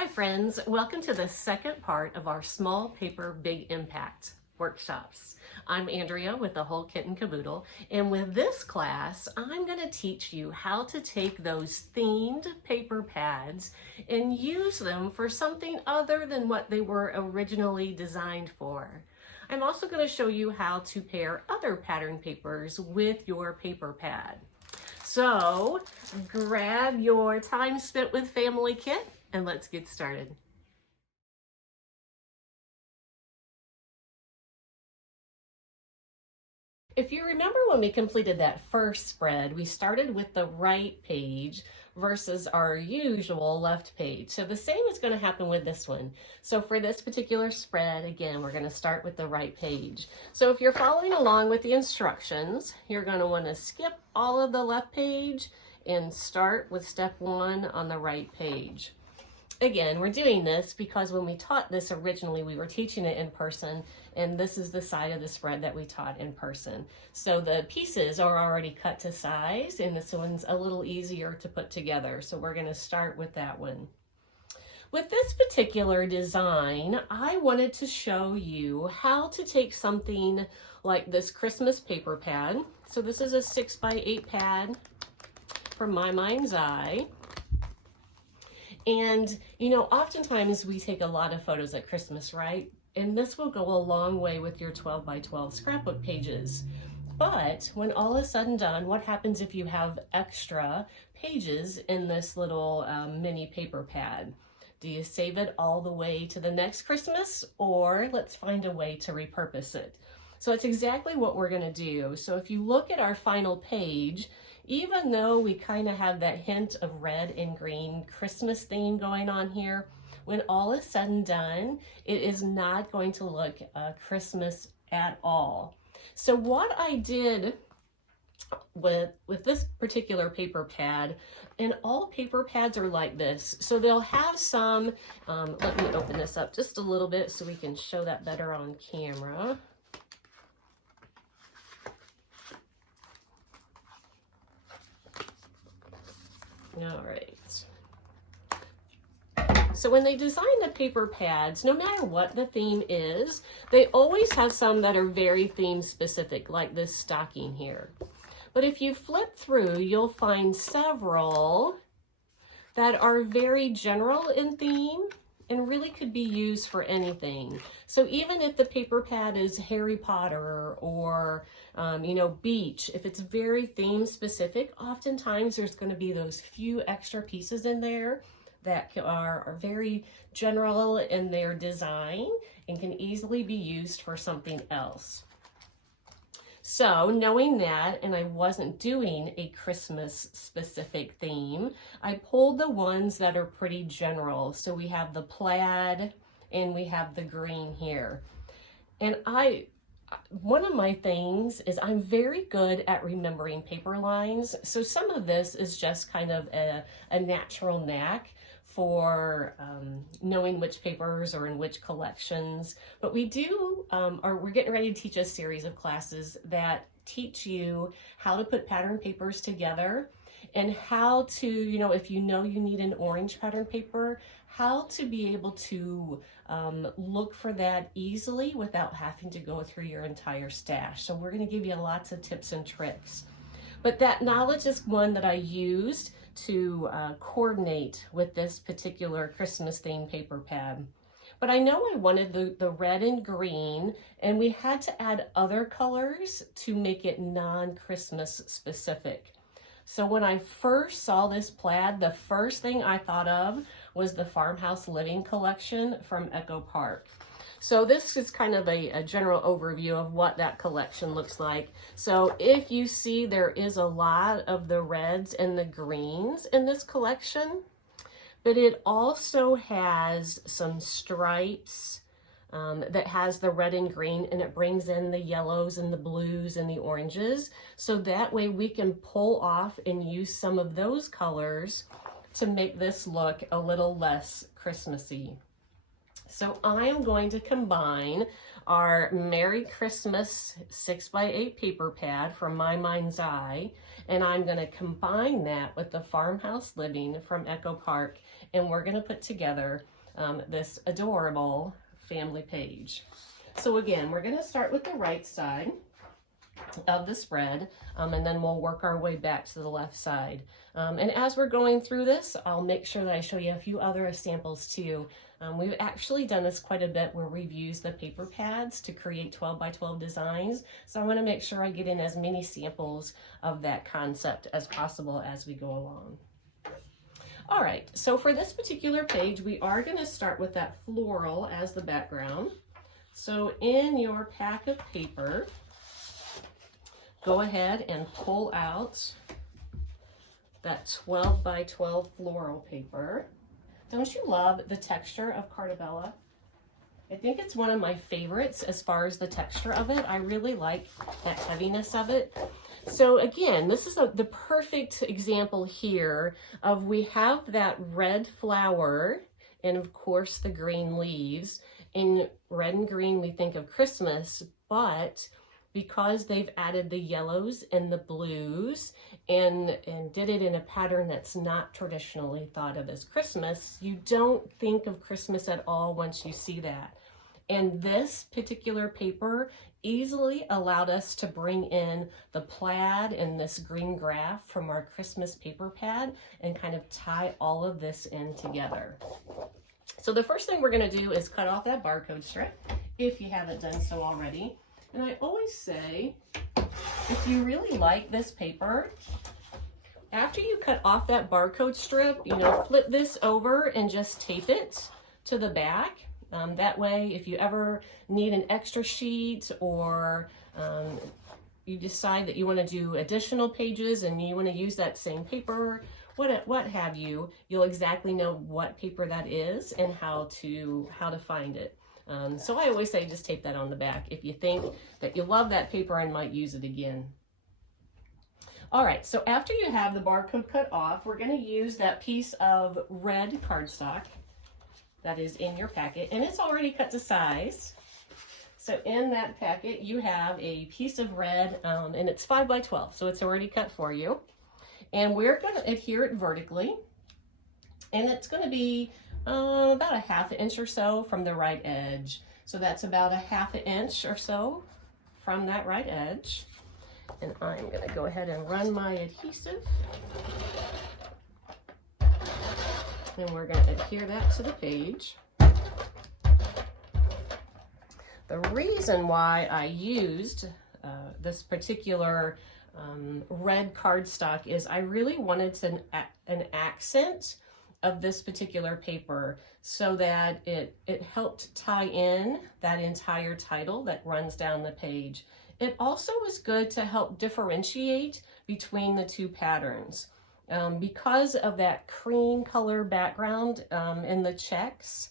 Hi friends, welcome to the second part of our Small Paper Big Impact workshops. I'm Andrea with the Whole Kit and Caboodle, and with this class I'm going to teach you how to take those themed paper pads and use them for something other than what they were originally designed for. I'm also going to show you how to pair other pattern papers with your paper pad. So grab your time spent with family kit and let's get started. If you remember when we completed that first spread, we started with the right page versus our usual left page. So the same is going to happen with this one. So for this particular spread, again, we're going to start with the right page. So if you're following along with the instructions, you're going to want to skip all of the left page and start with step 1 on the right page. Again, we're doing this because when we taught this originally, we were teaching it in person, and this is the side of the spread that we taught in person. So the pieces are already cut to size, and this one's a little easier to put together. So we're going to start with that one. With this particular design, I wanted to show you how to take something like this Christmas paper pad. So this is a 6x8 pad from My Mind's Eye. And, you know, oftentimes we take a lot of photos at Christmas, right? And this will go a long way with your 12x12 scrapbook pages. But when all is said and done, what happens if you have extra pages in this little mini paper pad? Do you save it all the way to the next Christmas, or let's find a way to repurpose it? So it's exactly what we're going to do. So if you look at our final page, even though we kind of have that hint of red and green Christmas theme going on here, when all is said and done, it is not going to look Christmas at all. So what I did with this particular paper pad, and all paper pads are like this, so they'll have some, let me open this up just a little bit so we can show that better on camera. All right. So when they design the paper pads, no matter what the theme is, they always have some that are very theme specific, like this stocking here. But if you flip through, you'll find several that are very general in theme and really could be used for anything. So even if the paper pad is Harry Potter or, you know, beach, if it's very theme specific, oftentimes there's going to be those few extra pieces in there that are very general in their design and can easily be used for something else. So knowing that, and I wasn't doing a Christmas specific theme, I pulled the ones that are pretty general. So we have the plaid and we have the green here. And one of my things is I'm very good at remembering paper lines. So some of this is just kind of a natural knack for knowing which papers are in which collections. But we do, we're getting ready to teach a series of classes that teach you how to put pattern papers together and how to, you know, if you know you need an orange pattern paper, how to be able to look for that easily without having to go through your entire stash. So we're going to give you lots of tips and tricks. But that knowledge is one that I used to coordinate with this particular Christmas themed paper pad. But I know I wanted the red and green, and we had to add other colors to make it non-Christmas specific. So when I first saw this plaid, the first thing I thought of was the Farmhouse Living collection from Echo Park. So this is kind of a general overview of what that collection looks like. So if you see, there is a lot of the reds and the greens in this collection, but it also has some stripes that has the red and green, and it brings in the yellows and the blues and the oranges. So that way we can pull off and use some of those colors to make this look a little less Christmassy. So I am going to combine our Merry Christmas 6x8 paper pad from My Mind's Eye, and I'm going to combine that with the Farmhouse Living from Echo Park, and we're going to put together this adorable family page. So again, we're going to start with the right side of the spread, and then we'll work our way back to the left side. And as we're going through this, I'll make sure that I show you a few other samples too. We've actually done this quite a bit where we've used the paper pads to create 12x12 designs. So I want to make sure I get in as many samples of that concept as possible as we go along. All right, so for this particular page, we are going to start with that floral as the background. So in your pack of paper, go ahead and pull out that 12x12 floral paper. Don't you love the texture of Cartabella? I think it's one of my favorites as far as the texture of it. I really like that heaviness of it. So again, this is the perfect example here of we have that red flower and of course the green leaves. In red and green, we think of Christmas, but because they've added the yellows and the blues and did it in a pattern that's not traditionally thought of as Christmas, you don't think of Christmas at all once you see that. And this particular paper easily allowed us to bring in the plaid and this green graph from our Christmas paper pad and kind of tie all of this in together. So the first thing we're going to do is cut off that barcode strip if you haven't done so already. And I always say, if you really like this paper, after you cut off that barcode strip, flip this over and just tape it to the back. That way, if you ever need an extra sheet or you decide that you want to do additional pages and you want to use that same paper, what have you, you'll exactly know what paper that is and how to find it. So I always say just tape that on the back if you think that you love that paper and might use it again. All right, so after you have the barcode cut off, we're going to use that piece of red cardstock that is in your packet, and it's already cut to size. So in that packet, you have a piece of red, and it's 5x12, so it's already cut for you. And we're going to adhere it vertically, and it's going to be about a 1/2 inch or so from the right edge. So that's about a 1/2 inch or so from that right edge. And I'm going to go ahead and run my adhesive. And we're going to adhere that to the page. The reason why I used this particular red cardstock is I really wanted an accent of this particular paper so that it helped tie in that entire title that runs down the page. It also was good to help differentiate between the two patterns. Because of that cream color background in the checks,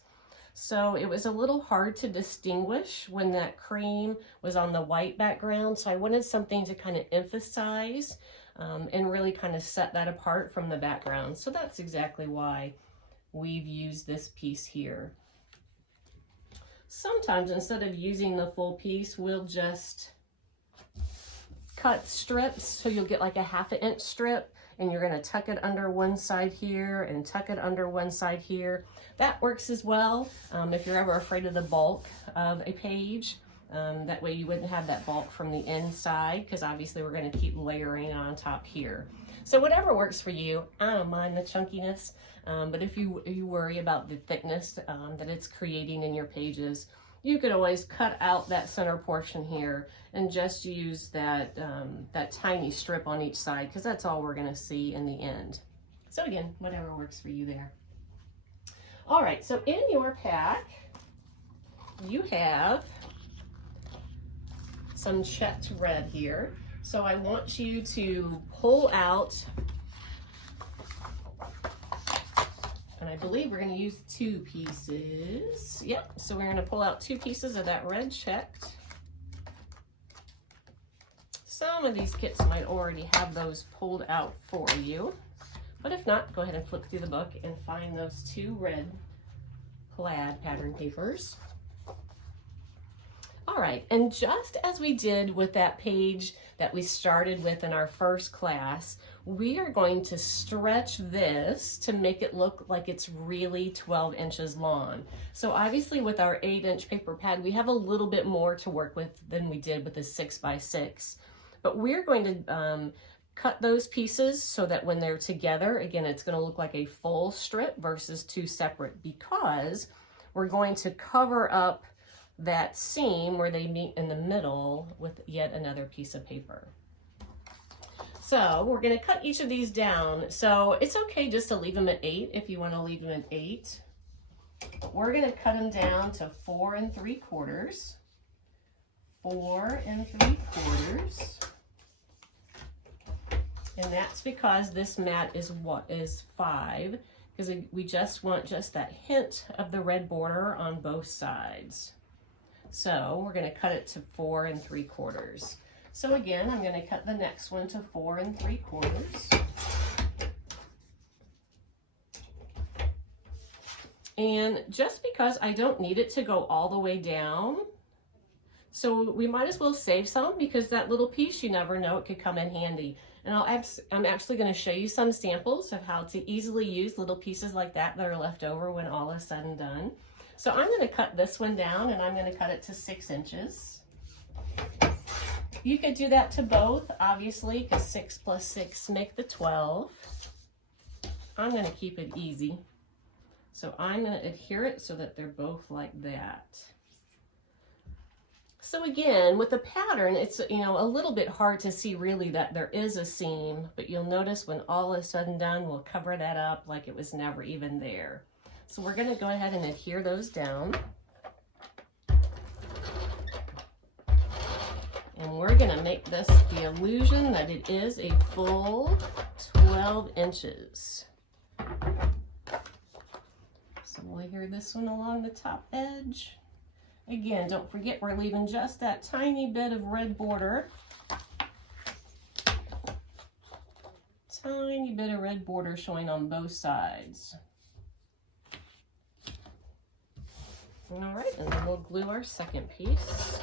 so it was a little hard to distinguish when that cream was on the white background. So I wanted something to kind of emphasize and really kind of set that apart from the background. So that's exactly why we've used this piece here. Sometimes instead of using the full piece, we'll just cut strips. So you'll get like a 1/2 inch strip, and you're going to tuck it under one side here and tuck it under one side here. That works as well if you're ever afraid of the bulk of a page. That way you wouldn't have that bulk from the inside, because obviously we're going to keep layering on top here. So whatever works for you. I don't mind the chunkiness, but if you worry about the thickness that it's creating in your pages, you could always cut out that center portion here and just use that, that tiny strip on each side, because that's all we're going to see in the end. So again, whatever works for you there. All right, so in your pack, you have some checked red here. So I want you to pull out, and I believe we're going to use 2 pieces. Yep, so we're going to pull out 2 pieces of that red checked. Some of these kits might already have those pulled out for you, but if not, go ahead and flip through the book and find those 2 red Plaid pattern papers. All right, and just as we did with that page that we started with in our first class, we are going to stretch this to make it look like it's really 12 inches long. So obviously with our 8-inch paper pad, we have a little bit more to work with than we did with the 6x6. But we're going to cut those pieces so that when they're together, again, it's going to look like a full strip versus two separate, because we're going to cover up that seam where they meet in the middle with yet another piece of paper. So we're going to cut each of these down. So it's okay just to leave them at 8 if you want to leave them at 8. But we're going to cut them down to 4 3/4. 4 3/4. And that's because this mat is 5, because we just want that hint of the red border on both sides. So we're going to cut it to 4 3/4. So again, I'm going to cut the next one to 4 3/4. And just because I don't need it to go all the way down, so we might as well save some, because that little piece, you never know, it could come in handy. And I'm actually going to show you some samples of how to easily use little pieces like that are left over when all is said and done. So I'm going to cut this one down, and I'm going to cut it to 6 inches. You could do that to both, obviously, because 6 + 6 make the 12. I'm going to keep it easy. So I'm going to adhere it so that they're both like that. So again, with the pattern, it's, you know, a little bit hard to see really that there is a seam, but you'll notice when all is said and done, we'll cover that up like it was never even there. So we're going to go ahead and adhere those down. And we're going to make this the illusion that it is a full 12 inches. So we'll adhere this one along the top edge. Again, don't forget we're leaving just that tiny bit of red border. Tiny bit of red border showing on both sides. All right, and then we'll glue our second piece.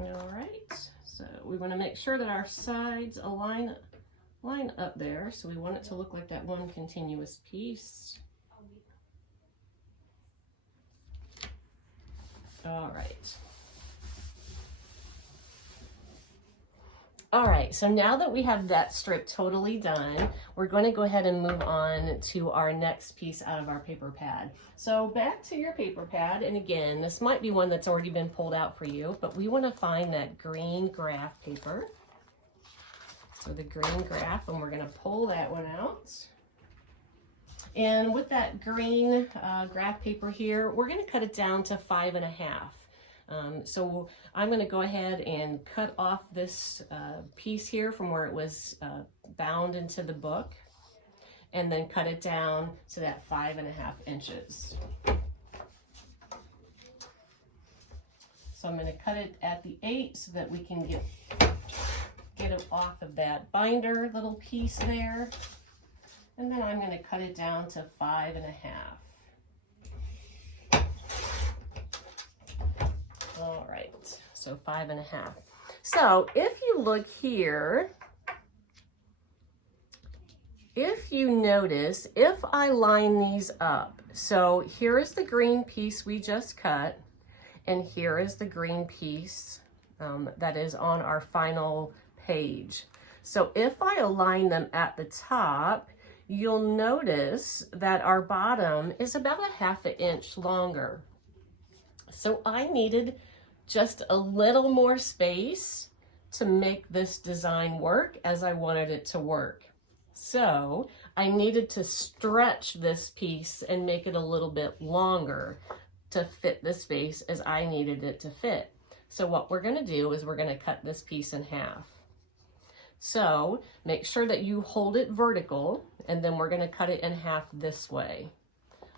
All right, so we want to make sure that our sides line up there. So we want it to look like that one continuous piece. All right. All right, so now that we have that strip totally done, we're going to go ahead and move on to our next piece out of our paper pad. So back to your paper pad, and again, this might be one that's already been pulled out for you, but we want to find that green graph paper. So the green graph, and we're going to pull that one out. And with that green graph paper here, we're going to cut it down to 5 1/2. So I'm going to go ahead and cut off this piece here from where it was bound into the book, and then cut it down to that 5 1/2 inches. So I'm going to cut it at the 8 so that we can get it off of that binder little piece there. And then I'm going to cut it down to 5 1/2. All right, so 5 1/2. So if you look here, if you notice, if I line these up, so here is the green piece we just cut, and here is the green piece that is on our final page. So if I align them at the top, you'll notice that our bottom is about 1/2 inch longer. So I needed just a little more space to make this design work as I wanted it to work. So I needed to stretch this piece and make it a little bit longer to fit the space as I needed it to fit. So what we're going to do is we're going to cut this piece in half. So make sure that you hold it vertical, and then we're going to cut it in half this way.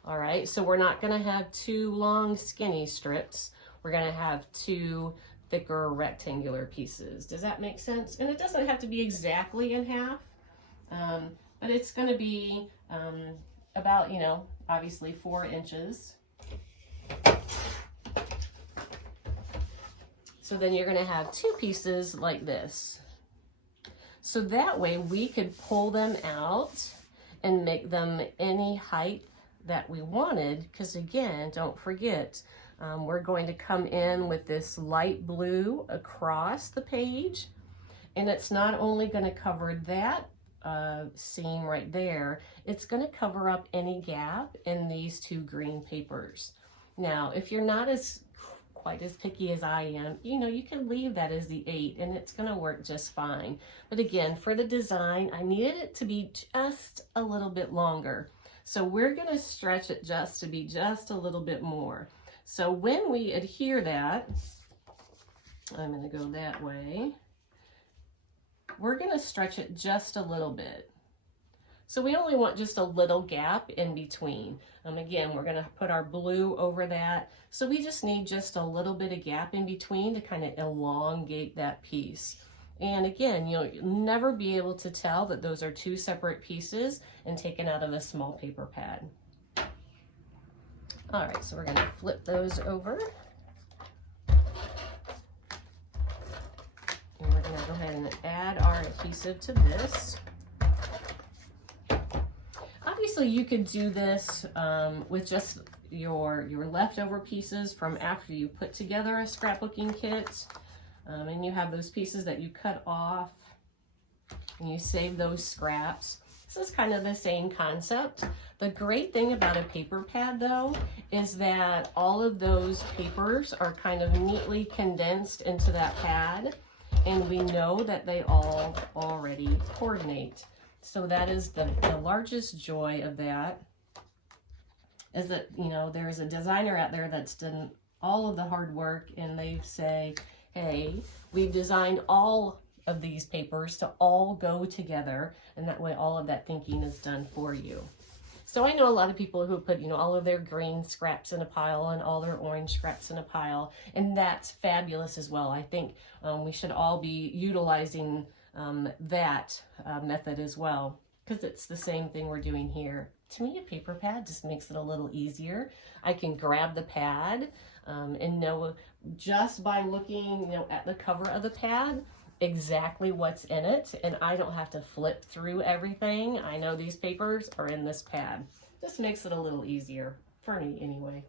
All right, so we're not going to have 2 long skinny strips. We're going to have 2 thicker rectangular pieces. Does that make sense? And it doesn't have to be exactly in half, but it's going to be about, you know, obviously 4 inches. So then you're going to have 2 pieces like this. So that way we could pull them out and make them any height that we wanted, because again, don't forget, we're going to come in with this light blue across the page, and it's not only going to cover that seam right there, it's going to cover up any gap in these 2 green papers. Now, if you're not quite as picky as I am, you know, you can leave that as the 8 and it's going to work just fine. But again, for the design, I needed it to be just a little bit longer. So we're going to stretch it just to be just a little bit more. So when we adhere that, I'm going to go that way. We're going to stretch it just a little bit. So we only want just a little gap in between. Again, we're going to put our blue over that. So we just need just a little bit of gap in between to kind of elongate that piece. And again, you'll never be able to tell that those are 2 separate pieces and taken out of a small paper pad. All right, so we're going to flip those over. And we're going to go ahead and add our adhesive to this. Obviously, you could do this with just your leftover pieces from after you put together a scrapbooking kit. And you have those pieces that you cut off and you save those scraps. This is kind of the same concept. The great thing about a paper pad, though, is that all of those papers are kind of neatly condensed into that pad, and we know that they all already coordinate. So that is the largest joy of that, is that, you know, there's a designer out there that's done all of the hard work, and they say, hey, we've designed all of these papers to all go together, and that way all of that thinking is done for you. So I know a lot of people who put, you know, all of their green scraps in a pile and all their orange scraps in a pile, and that's fabulous as well. I think we should all be utilizing that method as well, because it's the same thing we're doing here. To me, a paper pad just makes it a little easier. I can grab the pad and know just by looking, you know, at the cover of the pad exactly what's in it, and I don't have to flip through everything. I know these papers are in this pad. Just makes it a little easier for me anyway.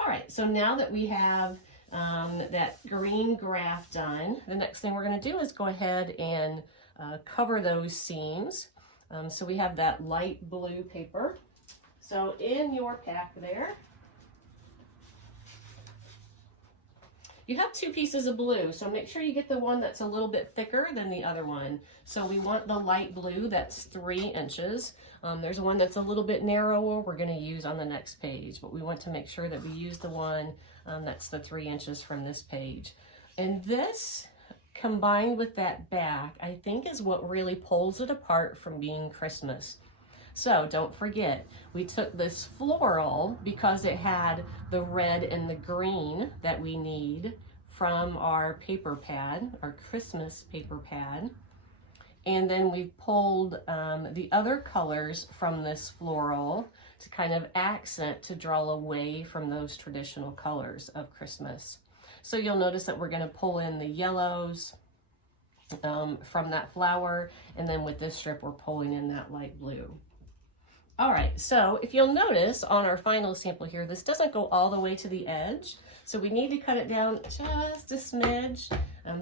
All right, so now that we have that green graph done, the next thing we're going to do is go ahead and cover those seams. So we have that light blue paper. So in your pack there, you have 2 pieces of blue, so make sure you get the one that's a little bit thicker than the other one. So we want the light blue, that's 3 inches. There's one that's a little bit narrower we're going to use on the next page, but we want to make sure that we use the one that's the 3 inches from this page. And this, combined with that back, I think is what really pulls it apart from being Christmas. So don't forget, we took this floral because it had the red and the green that we need from our paper pad, our Christmas paper pad. And then we pulled the other colors from this floral to kind of accent, to draw away from those traditional colors of Christmas. So you'll notice that we're going to pull in the yellows from that flower, and then with this strip we're pulling in that light blue. All right, so if you'll notice on our final sample here, this doesn't go all the way to the edge, so we need to cut it down just a smidge.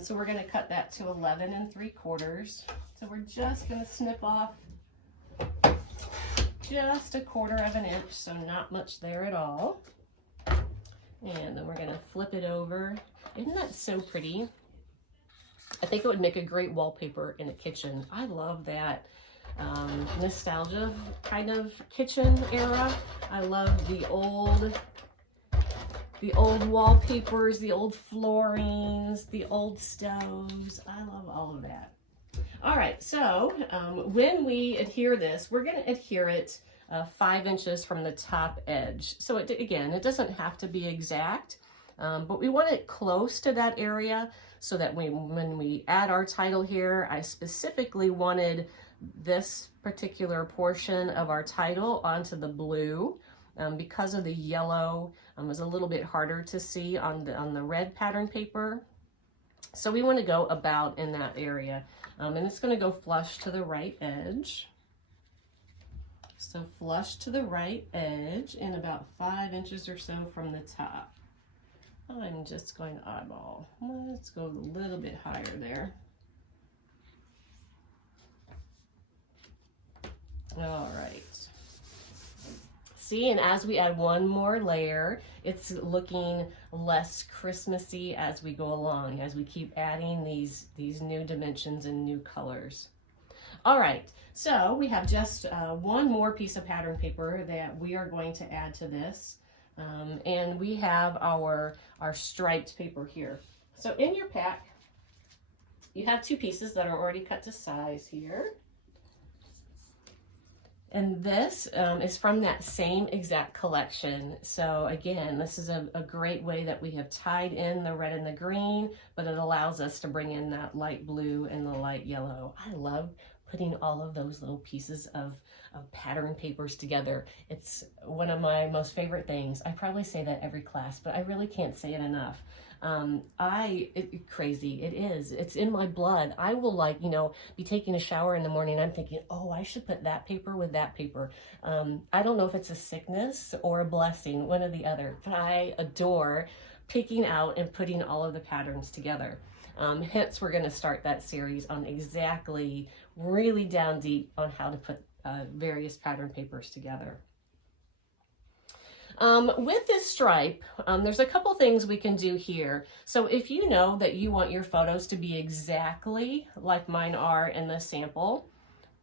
So we're going to cut that to 11 3/4. So we're just going to snip off just 1/4 of an inch, so not much there at all. And then we're going to flip it over. Isn't that so pretty? I think it would make a great wallpaper in a kitchen. I love that nostalgia kind of kitchen era. I love the old wallpapers, the old floorings, the old stoves. I love all of that. All right, so when we adhere this, we're going to adhere it 5 inches from the top edge. So again, it doesn't have to be exact. but we want it close to that area so that when we add our title here, I specifically wanted this particular portion of our title onto the blue. Because of the yellow, it was a little bit harder to see on the red pattern paper. So we want to go about in that area. And it's going to go flush to the right edge. So flush to the right edge and about 5 inches or so from the top. I'm just going to eyeball. Let's go a little bit higher there. All right. See, and as we add one more layer, it's looking less Christmassy as we go along, as we keep adding these new dimensions and new colors. All right, so we have just one more piece of pattern paper that we are going to add to this. And we have our striped paper here. So in your pack, you have 2 pieces that are already cut to size here. And this is from that same exact collection. So again, this is a great way that we have tied in the red and the green, but it allows us to bring in that light blue and the light yellow. I love putting all of those little pieces of pattern papers together. It's one of my most favorite things. I probably say that every class, but I really can't say it enough. Crazy, it is. It's in my blood. I will, like, you know, be taking a shower in the morning. I'm thinking, oh, I should put that paper with that paper. I don't know if it's a sickness or a blessing, one or the other, but I adore picking out and putting all of the patterns together. Hence, we're going to start that series on exactly, really down deep on how to put various pattern papers together. With this stripe, there's a couple things we can do here. So if you know that you want your photos to be exactly like mine are in the sample,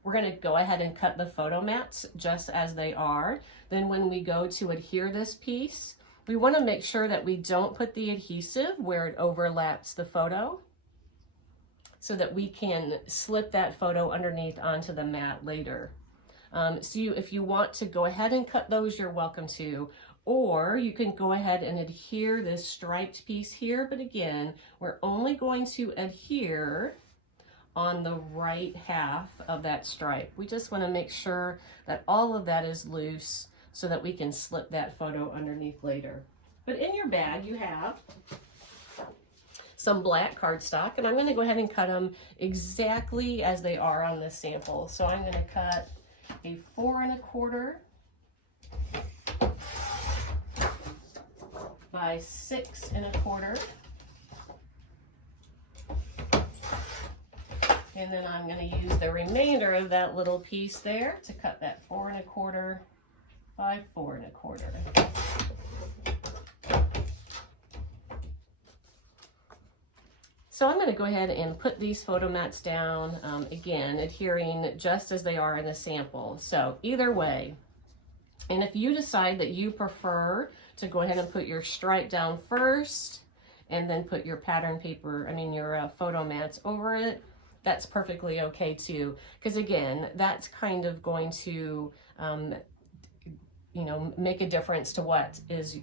we're going to go ahead and cut the photo mats just as they are. Then when we go to adhere this piece, we want to make sure that we don't put the adhesive where it overlaps the photo, so that we can slip that photo underneath onto the mat later. So if you want to go ahead and cut those, you're welcome to, or you can go ahead and adhere this striped piece here. But again, we're only going to adhere on the right half of that stripe. We just want to make sure that all of that is loose so that we can slip that photo underneath later. But in your bag, you have some black cardstock, and I'm going to go ahead and cut them exactly as they are on this sample. So I'm going to cut a 4 1/4 by 6 1/4, and then I'm going to use the remainder of that little piece there to cut that 4 1/4 by 4 1/4. So I'm going to go ahead and put these photo mats down, again, adhering just as they are in the sample. So either way, and if you decide that you prefer to go ahead and put your stripe down first and then put your pattern paper, your photo mats over it, that's perfectly okay too. Because again, that's kind of going to make a difference to what is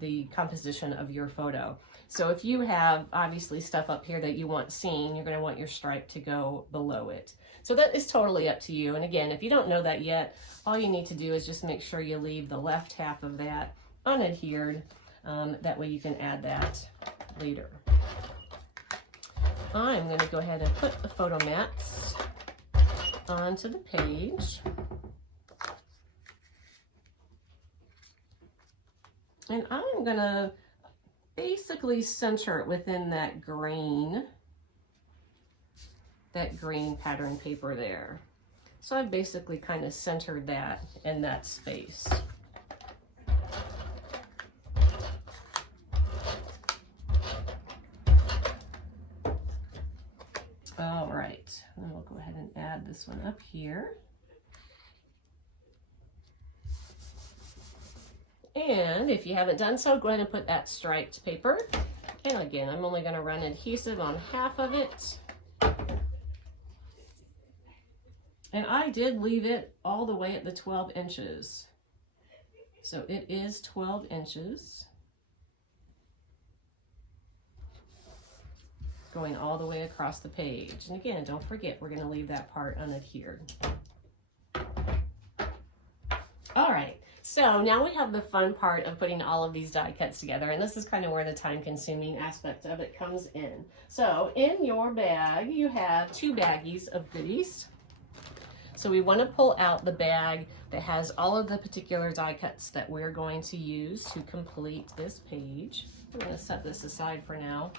the composition of your photo. So if you have obviously stuff up here that you want seen, you're going to want your stripe to go below it. So that is totally up to you. And again, if you don't know that yet, all you need to do is just make sure you leave the left half of that unadhered. That way you can add that later. I'm going to go ahead and put the photo mats onto the page. And I'm going to basically center it within that green pattern paper there. So I've basically kind of centered that in that space. All right, then we'll go ahead and add this one up here. And if you haven't done so, go ahead and put that striped paper. And again, I'm only going to run adhesive on half of it. And I did leave it all the way at the 12 inches. So it is 12 inches. going all the way across the page. And again, don't forget, we're going to leave that part unadhered. All right, so now we have the fun part of putting all of these die cuts together, and this is kind of where the time-consuming aspect of it comes in. So in your bag, you have 2 baggies of goodies. So we want to pull out the bag that has all of the particular die cuts that we're going to use to complete this page. I'm going to set this aside for now.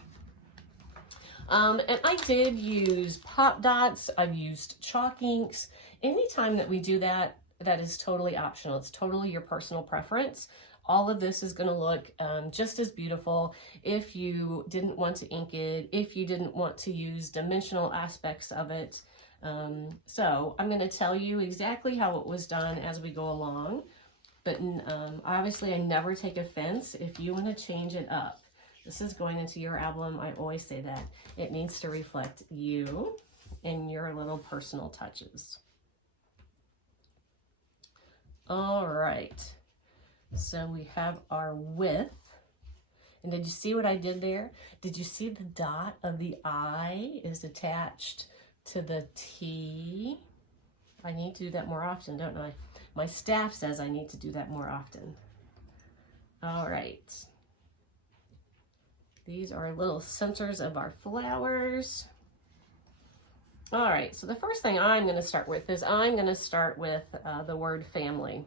And I did use pop dots. I've used chalk inks. Anytime that we do that, that is totally optional. It's totally your personal preference. All of this is going to look just as beautiful if you didn't want to ink it, if you didn't want to use dimensional aspects of it. So I'm going to tell you exactly how it was done as we go along. But obviously I never take offense if you want to change it up. This is going into your album. I always say that. It needs to reflect you and your little personal touches. All right, so we have our width. And did you see what I did there? Did you see the dot of the I is attached to the T? I need to do that more often, don't I? My staff says I need to do that more often. All right. These are little centers of our flowers. All right, so the first thing I'm going to start with is I'm going to start with the word family.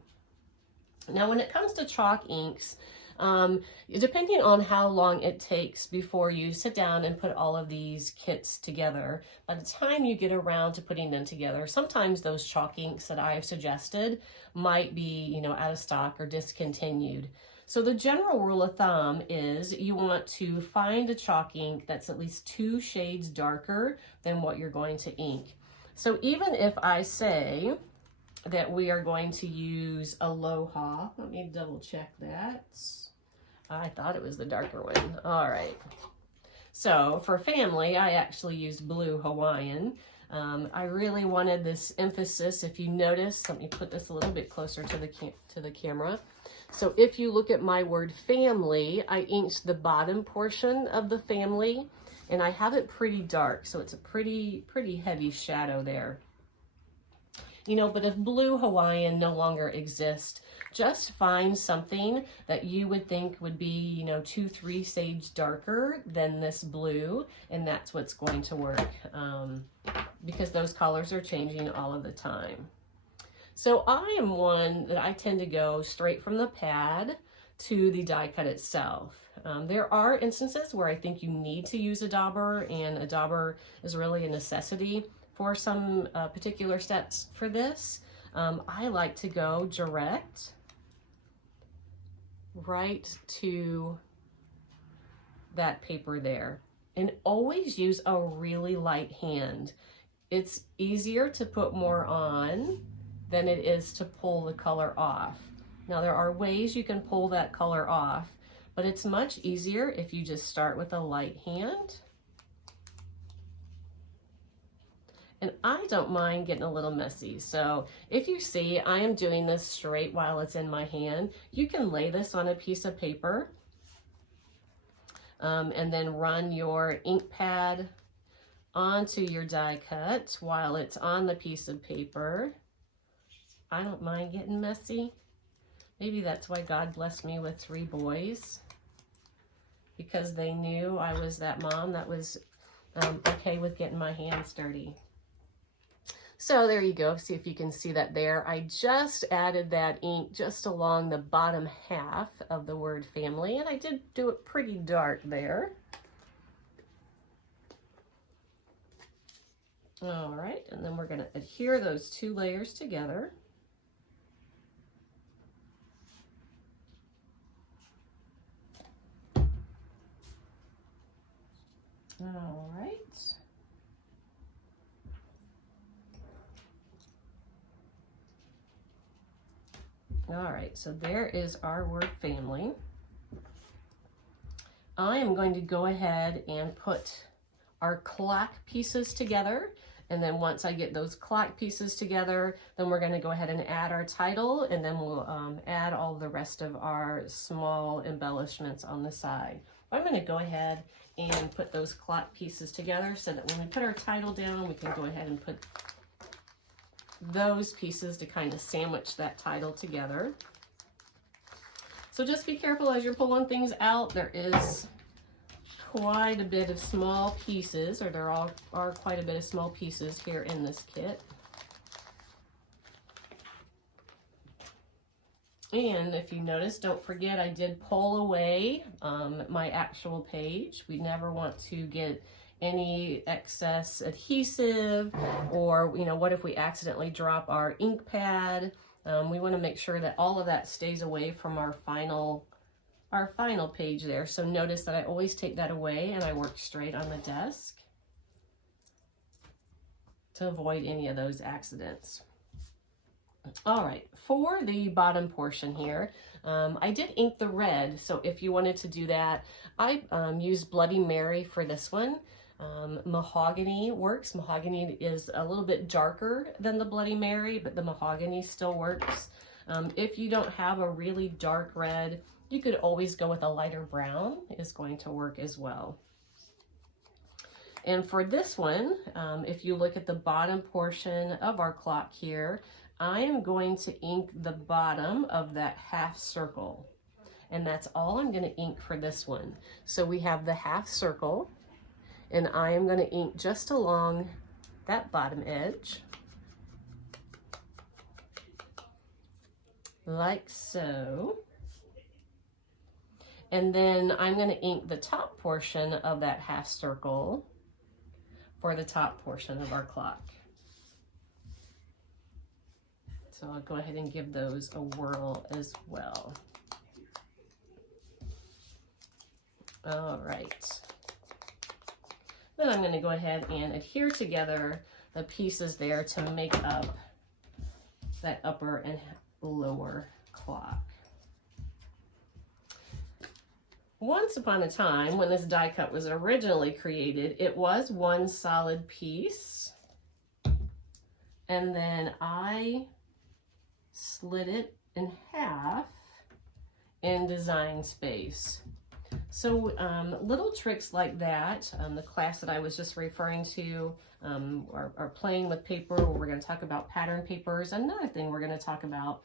Now, when it comes to chalk inks, depending on how long it takes before you sit down and put all of these kits together, by the time you get around to putting them together, sometimes those chalk inks that I have suggested might be, out of stock or discontinued. So the general rule of thumb is you want to find a chalk ink that's at least 2 shades darker than what you're going to ink. So even if I say that we are going to use Aloha, let me double check that. I thought it was the darker one. All right. So for family, I actually used Blue Hawaiian. I really wanted this emphasis. If you notice, let me put this a little bit closer to the camera. So if you look at my word family, I inked the bottom portion of the family, and I have it pretty dark, so it's a pretty heavy shadow there. But if Blue Hawaiian no longer exists, just find something that you would think would be, 2-3 shades darker than this blue, and that's what's going to work, because those colors are changing all of the time. So I am one that I tend to go straight from the pad to the die cut itself. There are instances where I think you need to use a dauber, and a dauber is really a necessity for some particular steps for this. I like to go direct right to that paper there, and always use a really light hand. It's easier to put more on than it is to pull the color off. Now there are ways you can pull that color off, but it's much easier if you just start with a light hand. And I don't mind getting a little messy. So if you see I am doing this straight while it's in my hand, you can lay this on a piece of paper and then run your ink pad onto your die cut while it's on the piece of paper. I don't mind getting messy. Maybe that's why God blessed me with 3 boys, because they knew I was that mom that was okay with getting my hands dirty. So there you go. See if you can see that there. I just added that ink just along the bottom half of the word family, and I did do it pretty dark there. All right, and then we're going to adhere those 2 layers together. All right. All right, so there is our word family. I am going to go ahead and put our clock pieces together. And then once I get those clock pieces together, then we're going to go ahead and add our title, and then we'll add all the rest of our small embellishments on the side. I'm going to go ahead and put those clock pieces together so that when we put our title down, we can go ahead and put those pieces to kind of sandwich that title together. So just be careful as you're pulling things out. There is quite a bit of small pieces, or there are quite a bit of small pieces here in this kit. And if you notice, don't forget I did pull away my actual page. We never want to get any excess adhesive, or you know, what if we accidentally drop our ink pad? We want to make sure that all of that stays away from our final page there. So notice that I always take that away and I work straight on the desk to avoid any of those accidents. All right, for the bottom portion here, I did ink the red. So if you wanted to do that, I used Bloody Mary for this one. Mahogany works. Mahogany is a little bit darker than the Bloody Mary, but the mahogany still works. If you don't have a really dark red, you could always go with a lighter brown. Is going to work as well. And for this one, if you look at the bottom portion of our clock here, I am going to ink the bottom of that half circle. And that's all I'm going to ink for this one. So we have the half circle, and I am going to ink just along that bottom edge, like so. And then I'm going to ink the top portion of that half circle for the top portion of our clock. So I'll go ahead and give those a whirl as well. All right. Then I'm going to go ahead and adhere together the pieces there to make up that upper and lower clock. Once upon a time, when this die cut was originally created, it was one solid piece. And then I slid it in half in Design Space. So little tricks like that, the class that I was just referring to, are playing with paper, where we're going to talk about pattern papers. Another thing we're going to talk about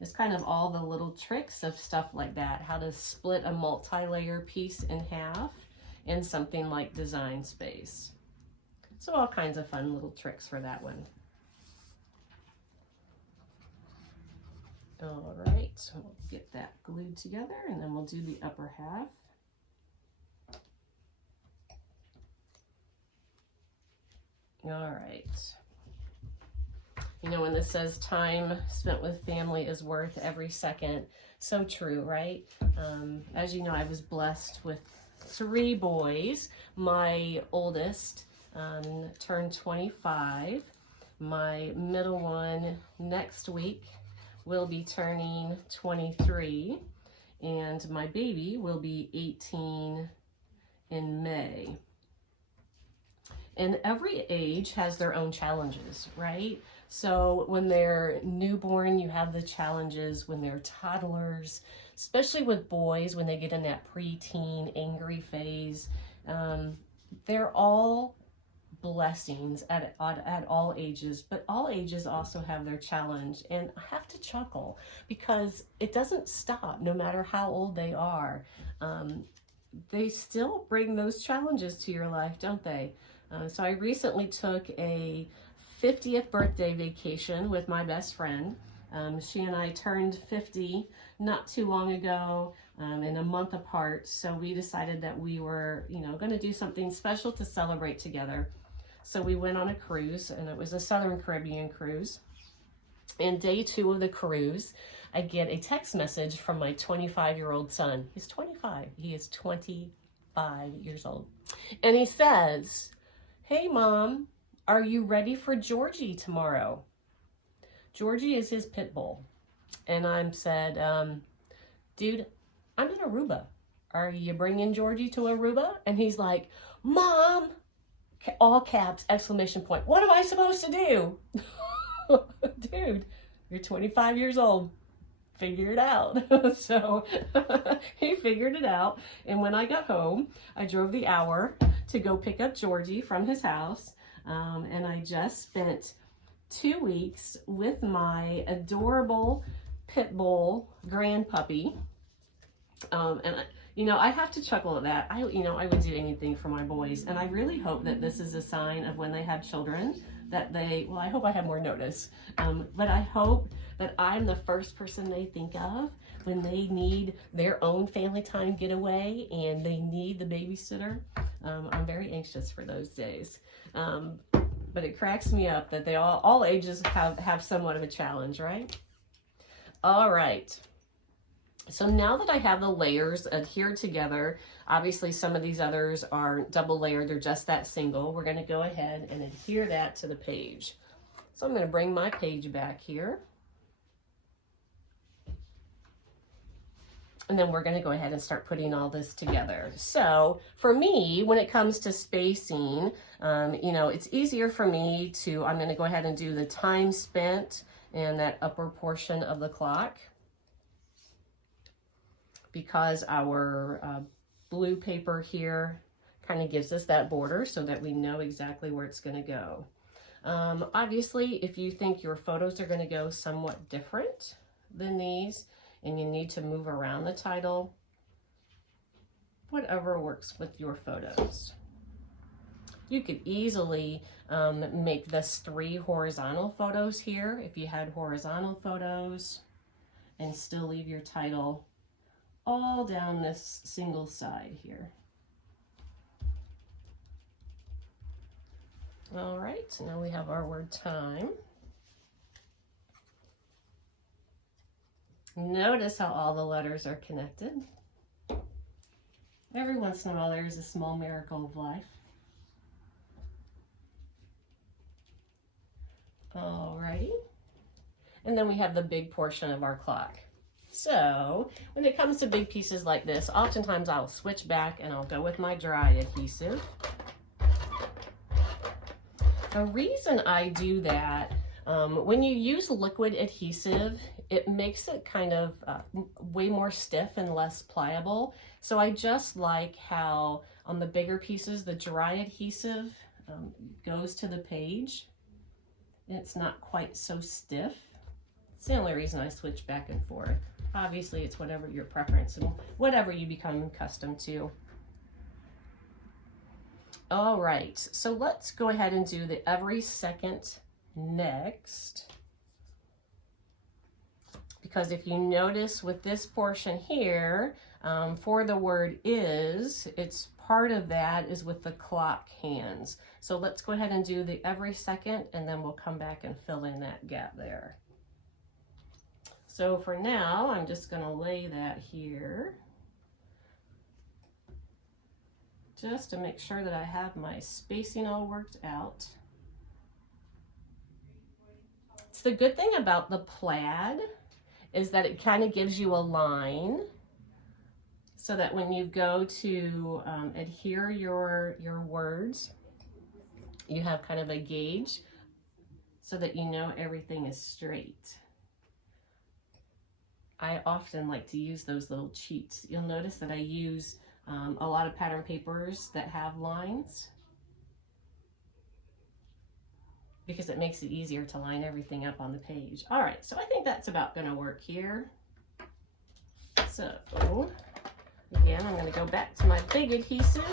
is kind of all the little tricks of stuff like that, how to split a multi-layer piece in half in something like Design Space. So all kinds of fun little tricks for that one. All right, so we'll get that glued together, and then we'll do the upper half. All right. You know, when this says time spent with family is worth every second, so true, right? As you know, I was blessed with 3 boys. My oldest turned 25. My middle one next week will be turning 23, and my baby will be 18 in May. And every age has their own challenges, right? So when they're newborn, you have the challenges. When they're toddlers, especially with boys, when they get in that preteen angry phase, they're all blessings at all ages, but all ages also have their challenge. And I have to chuckle because it doesn't stop no matter how old they are. They still bring those challenges to your life, don't they? So I recently took a 50th birthday vacation with my best friend. She and I turned 50 not too long ago, and a month apart. So we decided that we were, going to do something special to celebrate together. So we went on a cruise, and it was a Southern Caribbean cruise. And day 2 of the cruise, I get a text message from my 25-year-old son. He's 25. He is 25 years old. And he says, "Hey, Mom, are you ready for Georgie tomorrow?" Georgie is his pit bull. And I said, "Dude, I'm in Aruba. Are you bringing Georgie to Aruba?" And he's like, "Mom," all caps, exclamation point, "what am I supposed to do?" Dude, you're 25 years old. figure it out. So he figured it out. And when I got home, I drove the hour to go pick up Georgie from his house. And I just spent 2 weeks with my adorable pit bull grand puppy. I have to chuckle at that. I would do anything for my boys. And I really hope that this is a sign of when they have children that I hope I have more notice. But I hope that I'm the first person they think of when they need their own family time getaway and they need the babysitter. I'm very anxious for those days. But it cracks me up that they all ages have somewhat of a challenge, right? All right. So now that I have the layers adhered together, obviously some of these others are double layered, they're just that single. We're going to go ahead and adhere that to the page. So I'm going to bring my page back here. And then we're going to go ahead and start putting all this together. So for me, when it comes to spacing, it's easier for me I'm going to go ahead and do the time spent in that upper portion of the clock, because our blue paper here kind of gives us that border so that we know exactly where it's going to go. Obviously, if you think your photos are going to go somewhat different than these and you need to move around the title, whatever works with your photos. You could easily make this 3 horizontal photos here if you had horizontal photos, and still leave your title all down this single side here. All right, so now we have our word time. Notice how all the letters are connected. Every once in a while there's a small miracle of life. All righty. And then we have the big portion of our clock. So when it comes to big pieces like this, oftentimes I'll switch back and I'll go with my dry adhesive. The reason I do that, when you use liquid adhesive, it makes it kind of way more stiff and less pliable. So I just like how on the bigger pieces, the dry adhesive goes to the page. It's not quite so stiff. It's the only reason I switch back and forth. Obviously, it's whatever your preference and whatever you become accustomed to. All right, so let's go ahead and do the every second next. Because if you notice with this portion here, for the word is, it's part of that is with the clock hands. So let's go ahead and do the every second, and then we'll come back and fill in that gap there. So for now, I'm just going to lay that here just to make sure that I have my spacing all worked out. It's the good thing about the plaid is that it kind of gives you a line so that when you go to adhere your words, you have kind of a gauge so that you know everything is straight. I often like to use those little cheats. You'll notice that I use a lot of pattern papers that have lines because it makes it easier to line everything up on the page. All right, so I think that's about going to work here. So again, I'm going to go back to my big adhesive.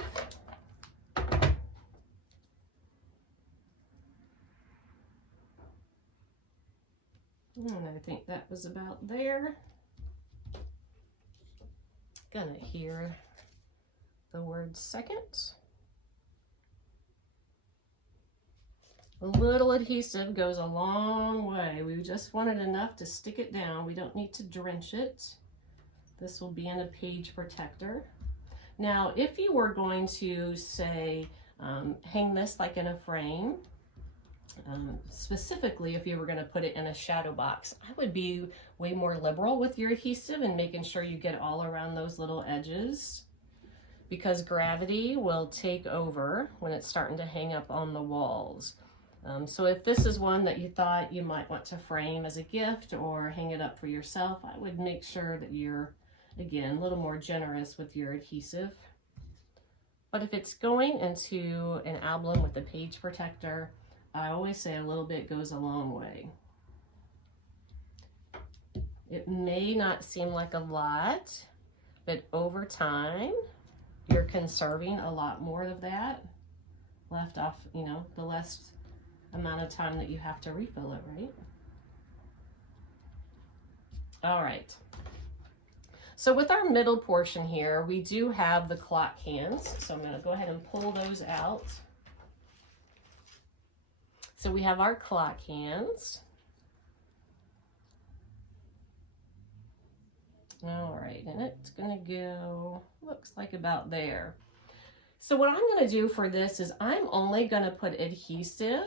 And I think that was about there. Gonna adhere the word second. A little adhesive goes a long way. We just want it enough to stick it down. We don't need to drench it. This will be in a page protector. Now, if you were going to say, hang this like in a frame, specifically if you were going to put it in a shadow box, I would be way more liberal with your adhesive and making sure you get all around those little edges, because gravity will take over when it's starting to hang up on the walls. So if this is one that you thought you might want to frame as a gift or hang it up for yourself, I would make sure that you're, again, a little more generous with your adhesive. But if it's going into an album with a page protector, I always say a little bit goes a long way. It may not seem like a lot, but over time, you're conserving a lot more of that left off, you know, the less amount of time that you have to refill it, right? All right. So with our middle portion here, we do have the clock hands. So I'm going to go ahead and pull those out. So we have our clock hands. All right, and it's going to go, looks like about there. So what I'm going to do for this is I'm only going to put adhesive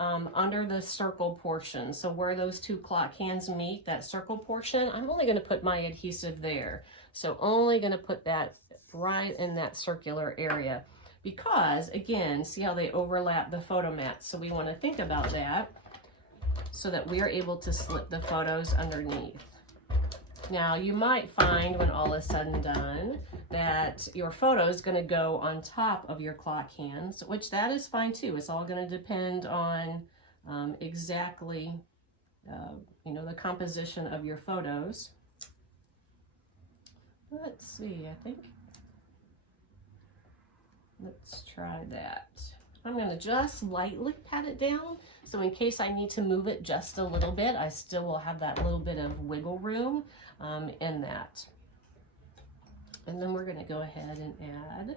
under the circle portion. So where those two clock hands meet, that circle portion, I'm only going to put my adhesive there. So only going to put that right in that circular area because, again, see how they overlap the photo mats. So we want to think about that so that we are able to slip the photos underneath. Now, you might find when all is said and done that your photo is going to go on top of your clock hands, which that is fine too. It's all going to depend on exactly, you know, the composition of your photos. Let's see, I think, let's try that. I'm going to just lightly pat it down. So in case I need to move it just a little bit, I still will have that little bit of wiggle room in that. And then we're going to go ahead and add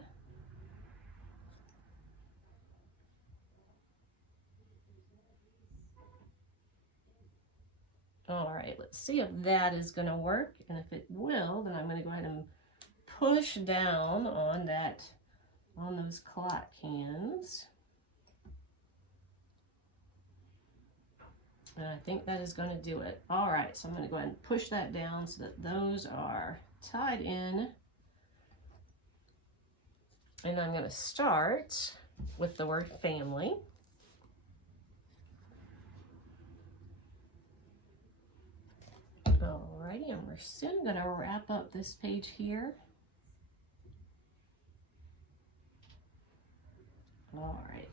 all right, let's see if that is going to work. And if it will, then I'm going to go ahead and push down on that, on those clock hands. And I think that is going to do it. All right, so I'm going to go ahead and push that down so that those are tied in. And I'm going to start with the word family. Alrighty, and we're soon going to wrap up this page here. All right.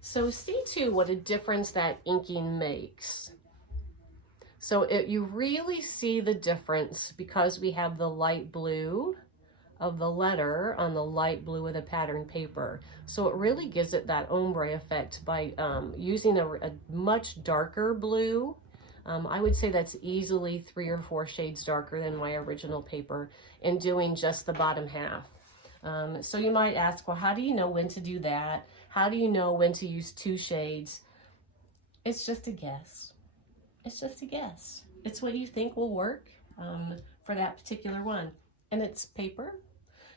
So see too what a difference that inking makes. So you really see the difference because we have the light blue of the letter on the light blue of the pattern paper. So it really gives it that ombre effect by using a much darker blue. I would say that's easily 3 or 4 shades darker than my original paper, and doing just the bottom half. So you might ask, well, how do you know when to do that? How do you know when to use 2 shades? It's just a guess. It's just a guess. It's what you think will work for that particular one. And it's paper.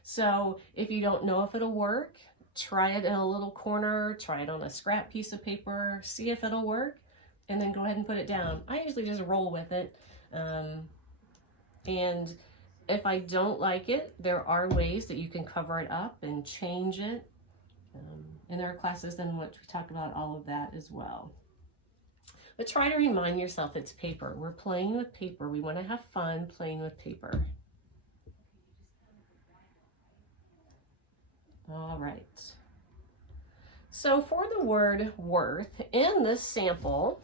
So if you don't know if it'll work, try it in a little corner, try it on a scrap piece of paper, see if it'll work, and then go ahead and put it down. I usually just roll with it. And if I don't like it, there are ways that you can cover it up and change it. And there are classes in which we talk about all of that as well. But try to remind yourself it's paper. We're playing with paper. We want to have fun playing with paper. All right. So for the word worth in this sample,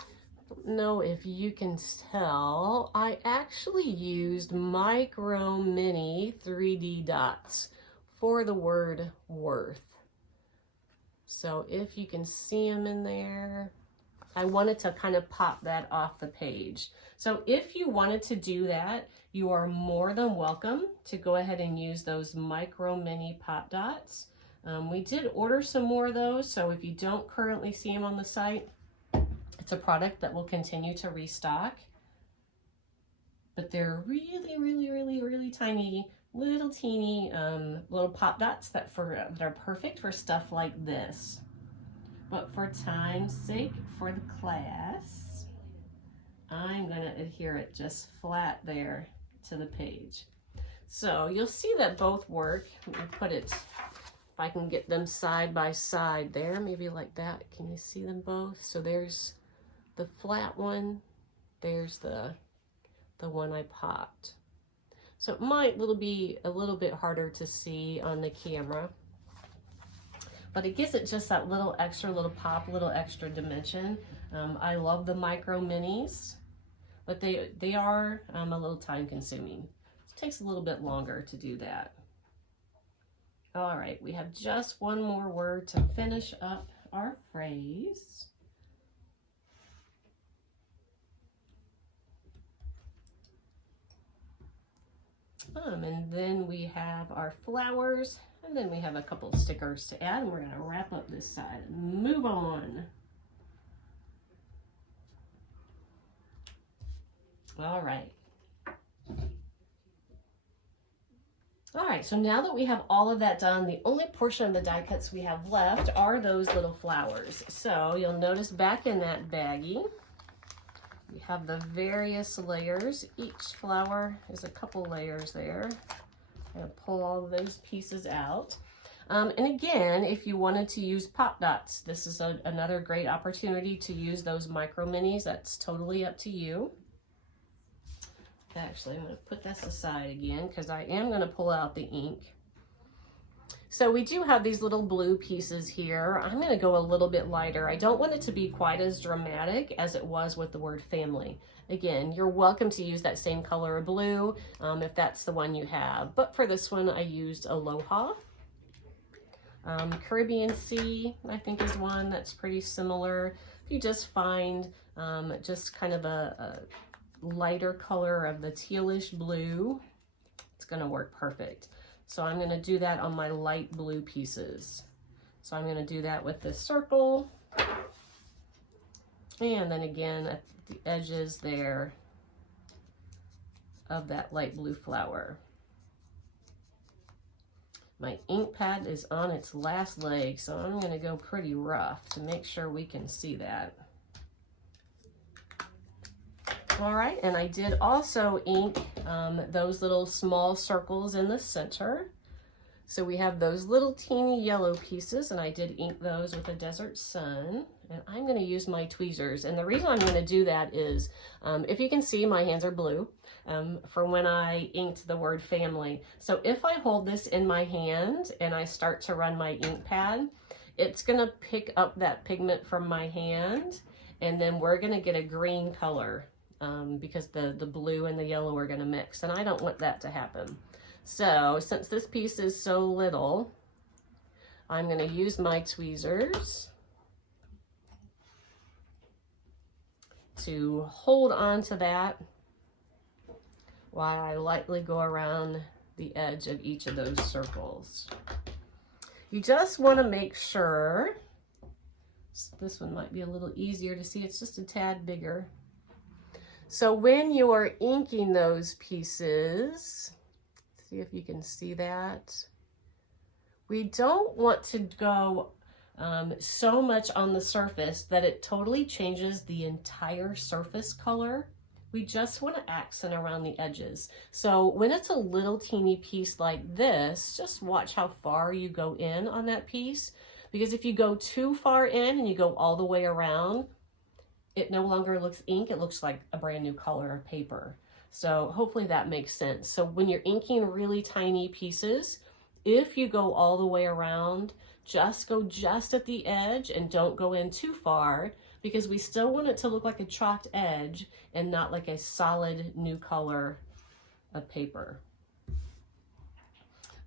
I don't know if you can tell, I actually used micro mini 3D dots for the word worth. So if you can see them in there, I wanted to kind of pop that off the page. So if you wanted to do that, you are more than welcome to go ahead and use those micro mini pop dots. We did order some more of those, so if you don't currently see them on the site, it's a product that will continue to restock. But they're really, really, really, really tiny, little teeny little pop dots that are perfect for stuff like this. But for time's sake, for the class, I'm going to adhere it just flat there to the page. So you'll see that both work. Let me put it If I can get them side by side there, maybe like that. Can you see them both? So there's the flat one, there's the one I popped. So it might be a little bit harder to see on the camera, but it gives it just that little extra little pop, little extra dimension. I love the micro minis, but they are a little time consuming. It takes a little bit longer to do that. All right, we have just one more word to finish up our phrase. And then we have our flowers, and then we have a couple stickers to add, and we're going to wrap up this side and move on. All right. All right, so now that we have all of that done, the only portion of the die cuts we have left are those little flowers. So you'll notice back in that baggie, we have the various layers. Each flower is a couple layers there. I'm going to pull all of those pieces out. And again, if you wanted to use pop dots, this is another great opportunity to use those micro minis. That's totally up to you. Actually, I'm going to put this aside again because I am going to pull out the ink. So we do have these little blue pieces here. I'm going to go a little bit lighter. I don't want it to be quite as dramatic as it was with the word family. Again, you're welcome to use that same color of blue if that's the one you have. But for this one, I used Aloha. Caribbean Sea, I think, is one that's pretty similar. If you just find just kind of a lighter color of the tealish blue, it's going to work perfect. So I'm going to do that on my light blue pieces. So I'm going to do that with this circle, and then again at the edges there of that light blue flower. My ink pad is on its last leg, so I'm going to go pretty rough to make sure we can see that. All right, and I did also ink those little small circles in the center. So we have those little teeny yellow pieces, and I did ink those with a desert sun. And I'm going to use my tweezers. And the reason I'm going to do that is, if you can see, my hands are blue for when I inked the word family. So if I hold this in my hand and I start to run my ink pad, it's going to pick up that pigment from my hand, and then we're going to get a green color. Because the blue and the yellow are going to mix, and I don't want that to happen. So since this piece is so little, I'm going to use my tweezers to hold on to that while I lightly go around the edge of each of those circles. You just want to make sure, this one might be a little easier to see, it's just a tad bigger. So when you are inking those pieces, see if you can see that, we don't want to go so much on the surface that it totally changes the entire surface color. We just want to accent around the edges. So when it's a little teeny piece like this, just watch how far you go in on that piece, because if you go too far in and you go all the way around, it no longer looks ink, it looks like a brand new color of paper. So hopefully that makes sense. So when you're inking really tiny pieces, if you go all the way around, just go just at the edge and don't go in too far, because we still want it to look like a chalked edge and not like a solid new color of paper.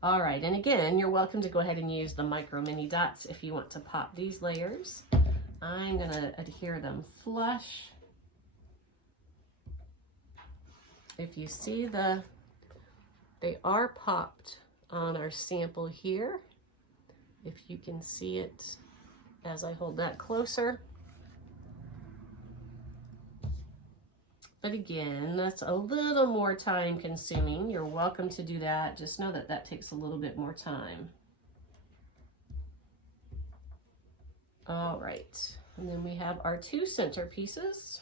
All right, and again, you're welcome to go ahead and use the micro mini dots if you want to pop these layers. I'm going to adhere them flush. If you see they are popped on our sample here. If you can see it as I hold that closer. But again, that's a little more time consuming. You're welcome to do that. Just know that that takes a little bit more time. All right, and then we have our two center pieces.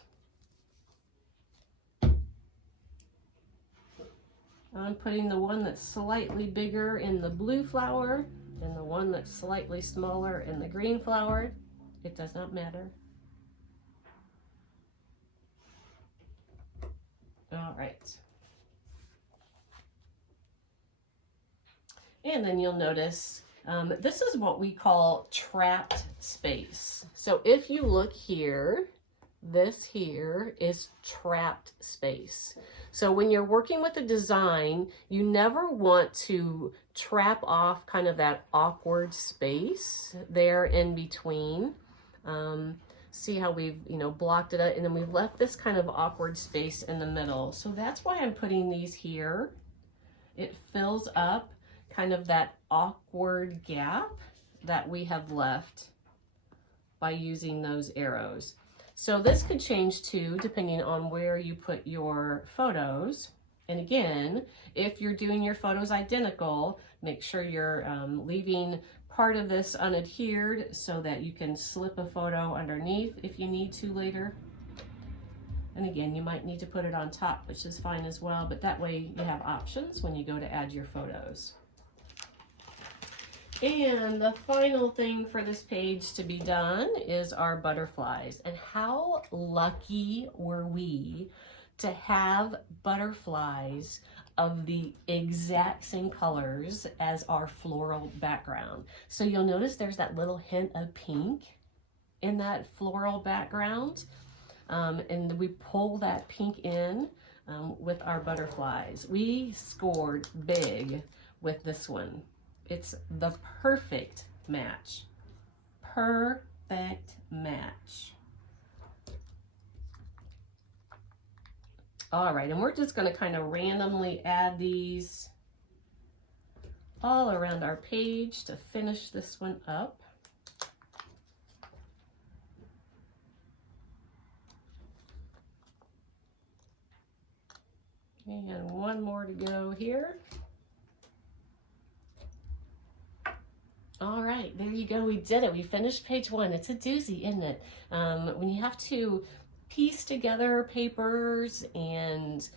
I'm putting the one that's slightly bigger in the blue flower And the one that's slightly smaller in the green flower, it does not matter. All right. And then you'll notice this is what we call trapped space. So if you look here, this here is trapped space. So when you're working with a design, you never want to trap off kind of that awkward space there in between. See how we've, blocked it out, and then we've left this kind of awkward space in the middle. So that's why I'm putting these here. It fills up kind of that awkward gap that we have left by using those arrows. So this could change too, depending on where you put your photos. And again, if you're doing your photos identical, make sure you're leaving part of this unadhered so that you can slip a photo underneath if you need to later. And again, you might need to put it on top, which is fine as well, but that way you have options when you go to add your photos. And the final thing for this page to be done is our butterflies. And how lucky were we to have butterflies of the exact same colors as our floral background. So you'll notice there's that little hint of pink in that floral background. And we pull that pink in with our butterflies. We scored big with this one. It's the perfect match. Perfect match. All right, and we're just going to kind of randomly add these all around our page to finish this one up. And one more to go here. All right, there you go. We did it. We finished page one. It's a doozy, isn't it? When you have to piece together papers and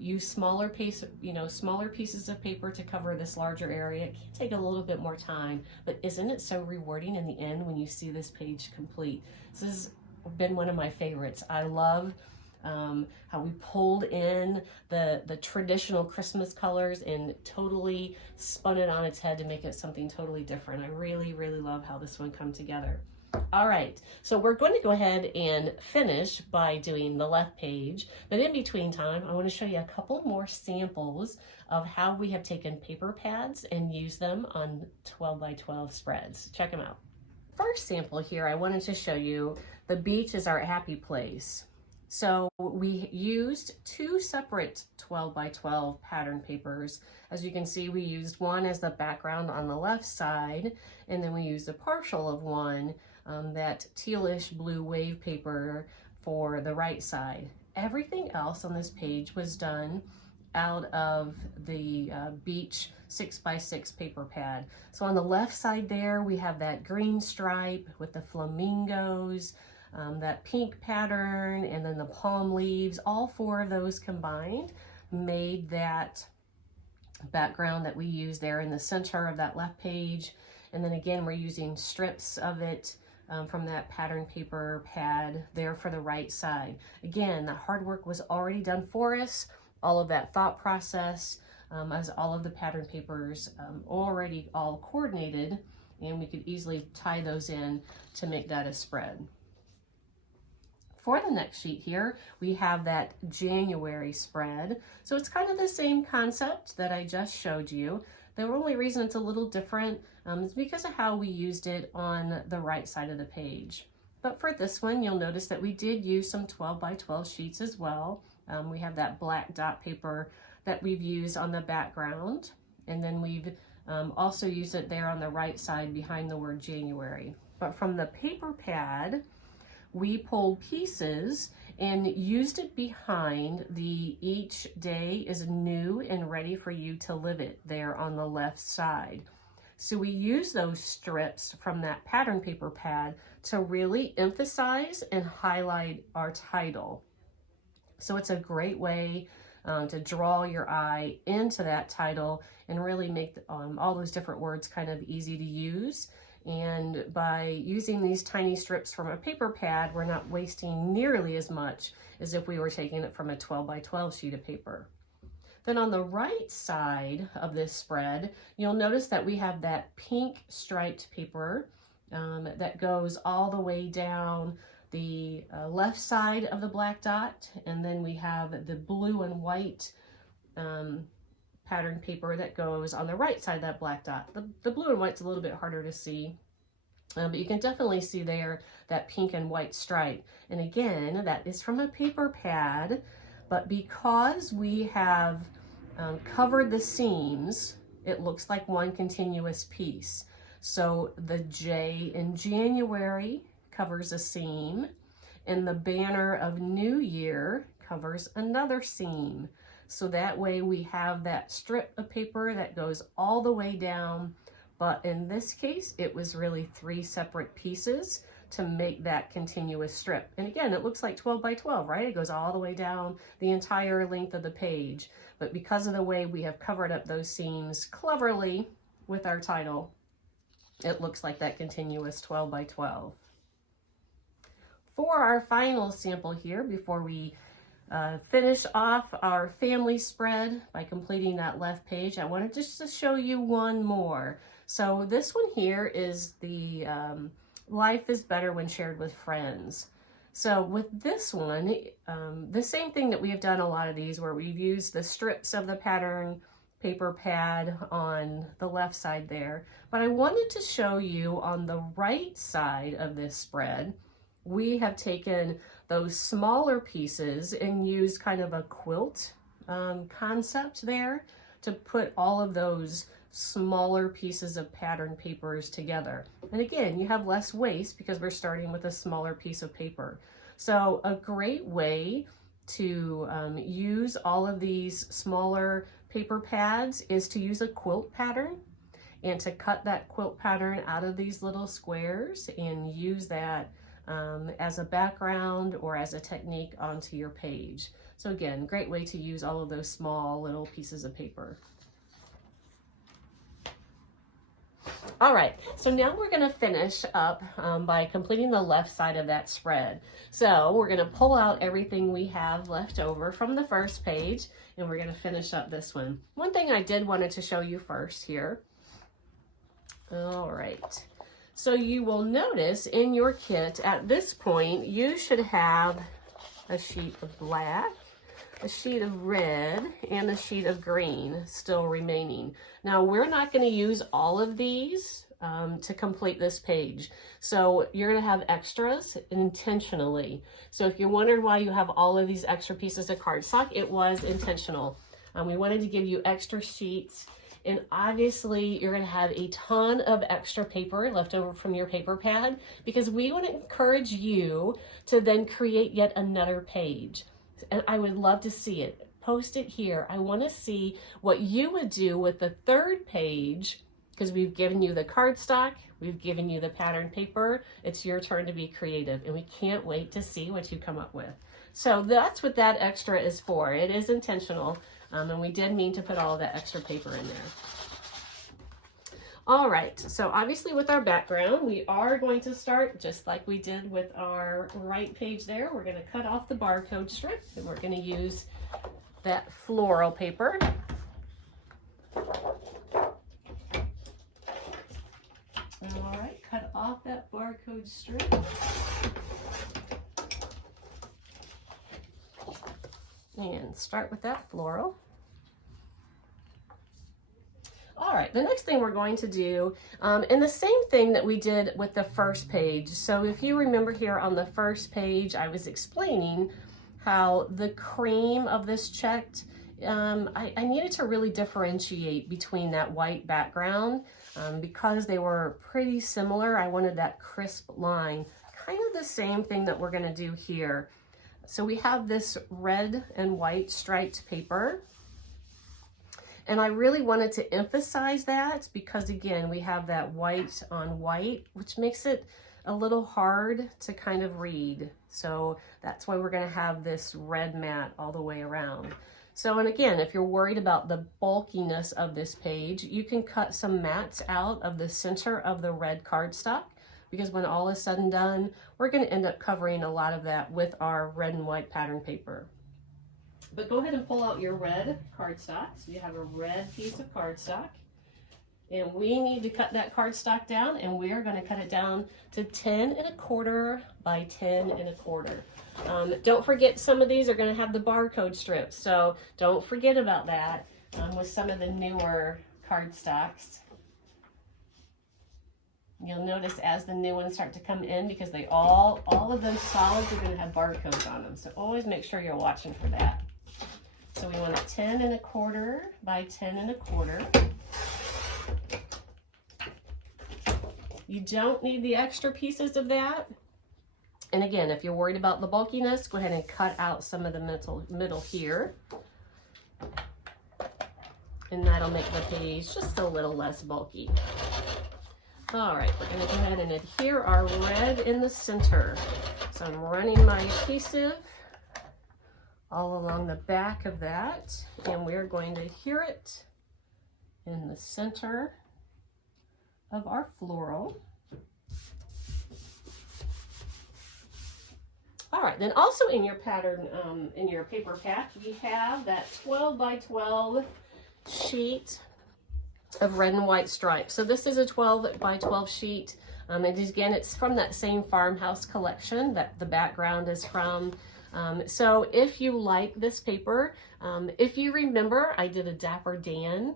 use smaller pieces of paper to cover this larger area, it can take a little bit more time, but isn't it so rewarding in the end when you see this page complete? This has been one of my favorites. I love how we pulled in the traditional Christmas colors and totally spun it on its head to make it something totally different. I really, really love how this one come together. All right, so we're going to go ahead and finish by doing the left page, but in between time, I want to show you a couple more samples of how we have taken paper pads and used them on 12 by 12 spreads. Check them out. First sample here, I wanted to show you the beach is our happy place. So we used two separate 12 by 12 pattern papers. As you can see, we used one as the background on the left side, and then we used a partial of one, that tealish blue wave paper for the right side. Everything else on this page was done out of the beach 6x6 paper pad. So on the left side there, we have that green stripe with the flamingos, that pink pattern, and then the palm leaves. All four of those combined made that background that we use there in the center of that left page. And then again, we're using strips of it from that pattern paper pad there for the right side. Again, that hard work was already done for us. All of that thought process, as all of the pattern papers already all coordinated, and we could easily tie those in to make that a spread. For the next sheet here, we have that January spread. So it's kind of the same concept that I just showed you. The only reason it's a little different is because of how we used it on the right side of the page. But for this one, you'll notice that we did use some 12 by 12 sheets as well. We have that black dot paper that we've used on the background. And then we've also used it there on the right side behind the word January. But from the paper pad, we pulled pieces and used it behind the "each day is new and ready for you to live it" there on the left side. So we use those strips from that pattern paper pad to really emphasize and highlight our title. So it's a great way to draw your eye into that title and really make all those different words kind of easy to use. And by using these tiny strips from a paper pad, we're not wasting nearly as much as if we were taking it from a 12 by 12 sheet of paper. Then on the right side of this spread, you'll notice that we have that pink striped paper that goes all the way down the left side of the black dot, and then we have the blue and white pattern paper that goes on the right side of that black dot. The blue and white's a little bit harder to see, but you can definitely see there that pink and white stripe. And again, that is from a paper pad, but because we have covered the seams, it looks like one continuous piece. So the J in January covers a seam, and the banner of New Year covers another seam. So that way we have that strip of paper that goes all the way down, but in this case, it was really 3 separate pieces to make that continuous strip. And again, it looks like 12 by 12, right? It goes all the way down the entire length of the page. But because of the way we have covered up those seams cleverly with our title, it looks like that continuous 12 by 12. For our final sample here, before we finish off our family spread by completing that left page, I wanted just to show you one more. So this one here is the Life is Better When Shared with Friends. So with this one, the same thing that we have done a lot of these, where we've used the strips of the pattern paper pad on the left side there, but I wanted to show you on the right side of this spread, we have taken those smaller pieces and used kind of a quilt concept there to put all of those smaller pieces of pattern papers together. And again, you have less waste because we're starting with a smaller piece of paper. So a great way to use all of these smaller paper pads is to use a quilt pattern, and to cut that quilt pattern out of these little squares and use that as a background or as a technique onto your page. So again, great way to use all of those small little pieces of paper. All right, so now we're going to finish up by completing the left side of that spread. So we're going to pull out everything we have left over from the first page, and we're going to finish up this one. One thing I did wanted to show you first here. All right, so you will notice in your kit at this point, you should have a sheet of black, a sheet of red, and a sheet of green still remaining. Now, we're not going to use all of these to complete this page. So you're going to have extras intentionally. So if you're wondering why you have all of these extra pieces of cardstock, it was intentional. We wanted to give you extra sheets, and obviously you're going to have a ton of extra paper left over from your paper pad, because we want to encourage you to then create yet another page. And I would love to see it. Post it here. I want to see what you would do with the third page, because we've given you the cardstock, we've given you the pattern paper. It's your turn to be creative, and we can't wait to see what you come up with. So that's what that extra is for. It is intentional, and we did mean to put all of that extra paper in there. All right, so obviously with our background, we are going to start just like we did with our right page there. We're going to cut off the barcode strip, and we're going to use that floral paper. All right, cut off that barcode strip. And start with that floral. All right, the next thing we're going to do, and the same thing that we did with the first page. So if you remember here on the first page, I was explaining how the cream of this checked, I needed to really differentiate between that white background because they were pretty similar. I wanted that crisp line, kind of the same thing that we're gonna do here. So we have this red and white striped paper. And I really wanted to emphasize that because, again, we have that white on white, which makes it a little hard to kind of read. So that's why we're going to have this red mat all the way around. So, and again, if you're worried about the bulkiness of this page, you can cut some mats out of the center of the red cardstock, because when all is said and done, we're going to end up covering a lot of that with our red and white pattern paper. But go ahead and pull out your red cardstock. So you have a red piece of cardstock. And we need to cut that cardstock down, and we are going to cut it down to 10 1/4 by 10 1/4. Don't forget, some of these are going to have the barcode strips, so don't forget about that with some of the newer cardstocks. You'll notice as the new ones start to come in, because they all of those solids are going to have barcodes on them, so always make sure you're watching for that. So we want it 10 1/4 by 10 1/4. You don't need the extra pieces of that. And again, if you're worried about the bulkiness, go ahead and cut out some of the middle here. And that'll make the page just a little less bulky. All right, we're gonna go ahead and adhere our red in the center. So I'm running my adhesive all along the back of that, and we're going to adhere it in the center of our floral. All right, then also in your pattern, in your paper pack, we have that 12 by 12 sheet of red and white stripes. So this is a 12 by 12 sheet. And again, it's from that same farmhouse collection that the background is from. So if you like this paper, if you remember, I did a Dapper Dan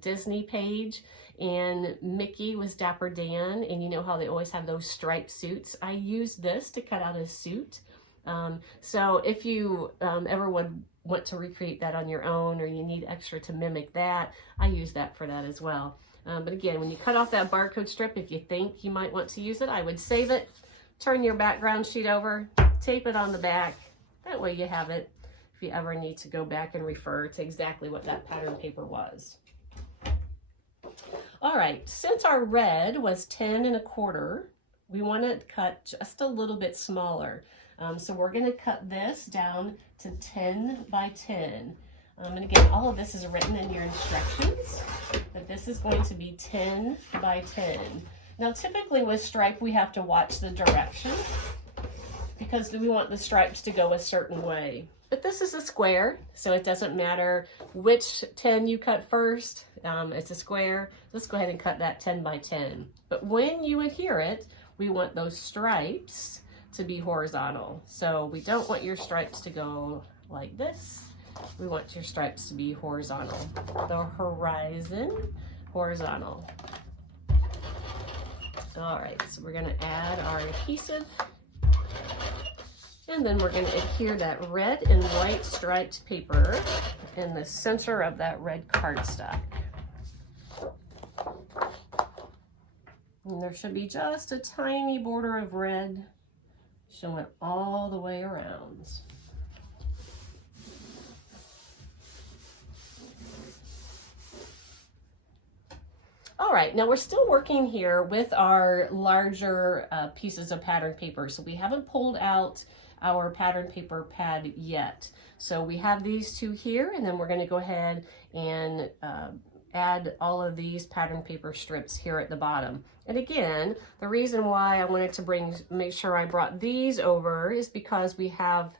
Disney page, and Mickey was Dapper Dan, and you know how they always have those striped suits. I used this to cut out a suit. So if you ever would want to recreate that on your own, or you need extra to mimic that, I use that for that as well. But again, when you cut off that barcode strip, if you think you might want to use it, I would save it, turn your background sheet over, tape it on the back. That way you have it if you ever need to go back and refer to exactly what that pattern paper was. All right, since our red was 10 1/4, we want to cut just a little bit smaller. So we're going to cut this down to 10 by 10. And again, all of this is written in your instructions, but this is going to be 10 by 10. Now, typically with stripe, we have to watch the direction because we want the stripes to go a certain way. But this is a square, so it doesn't matter which 10 you cut first. It's a square. Let's go ahead and cut that 10 by 10. But when you adhere it, we want those stripes to be horizontal. So we don't want your stripes to go like this. We want your stripes to be horizontal. The horizon, horizontal. All right, so we're gonna add our adhesive, and then we're gonna adhere that red and white striped paper in the center of that red cardstock. And there should be just a tiny border of red showing all the way around. All right, now we're still working here with our larger pieces of pattern paper. So we haven't pulled out our pattern paper pad yet. So we have these two here, and then we're gonna go ahead and add all of these pattern paper strips here at the bottom. And again, the reason why I wanted to make sure I brought these over is because we have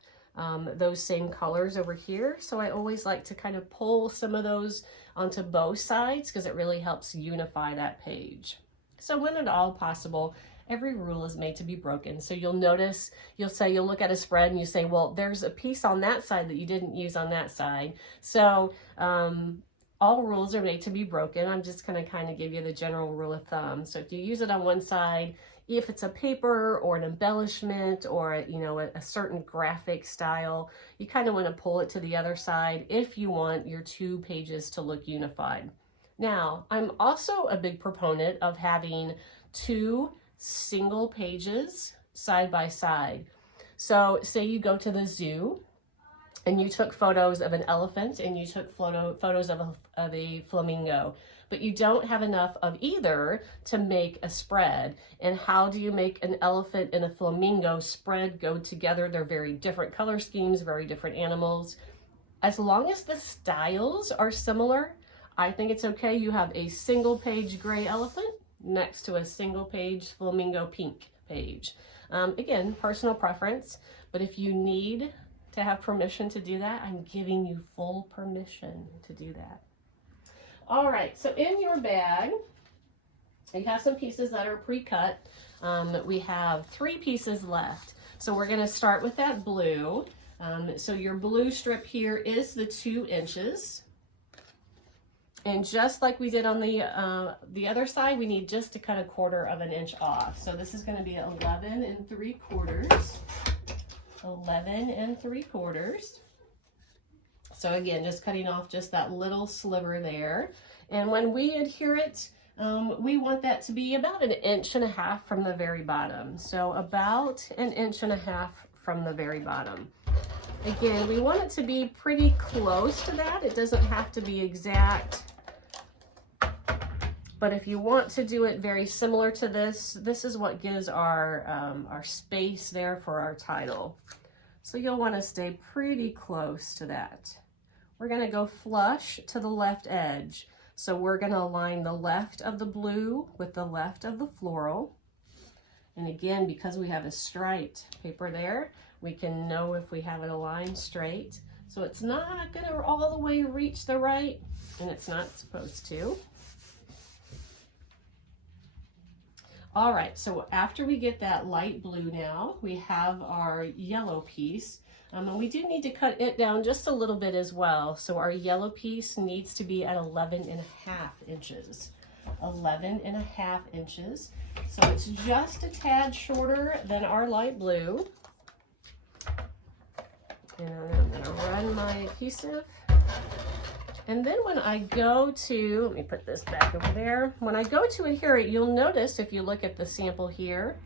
those same colors over here. So I always like to kind of pull some of those onto both sides because it really helps unify that page. So when at all possible, every rule is made to be broken. So you'll notice, you'll look at a spread and you say, well, there's a piece on that side that you didn't use on that side. So all rules are made to be broken. I'm just going to kind of give you the general rule of thumb. So if you use it on one side, if it's a paper or an embellishment or a certain graphic style, you kind of want to pull it to the other side if you want your two pages to look unified. Now, I'm also a big proponent of having two single pages side by side. So say you go to the zoo and you took photos of an elephant and you took photos of a flamingo, but you don't have enough of either to make a spread. And how do you make an elephant and a flamingo spread go together? They're very different color schemes, very different animals. As long as the styles are similar, I think it's okay. You have a single page gray elephant next to a single page flamingo pink page. Again, personal preference, but if you need to have permission to do that, I'm giving you full permission to do that. All right, so in your bag, you have some pieces that are pre-cut. We have 3 pieces left. So we're gonna start with that blue. So your blue strip here is the 2 inches. And just like we did on the other side, we need just to cut 1/4 of an inch off. So this is gonna be 11 3/4. 11 3/4. So again, just cutting off just that little sliver there. And when we adhere it, we want that to be about 1.5 inches from the very bottom. So about 1.5 inches from the very bottom. Again, we want it to be pretty close to that. It doesn't have to be exact. But if you want to do it very similar to this, this is what gives our space there for our title. So you'll want to stay pretty close to that. We're going to go flush to the left edge. So we're going to align the left of the blue with the left of the floral. And again, because we have a striped paper there, we can know if we have it aligned straight. So it's not going to all the way reach the right, and it's not supposed to. All right, so after we get that light blue now, we have our yellow piece. And we do need to cut it down just a little bit as well. So our yellow piece needs to be at 11.5 inches. 11.5 inches. So it's just a tad shorter than our light blue. And I'm gonna run my adhesive. And then when I go to, let me put this back over there. When I go to adhere it, you'll notice if you look at the sample here,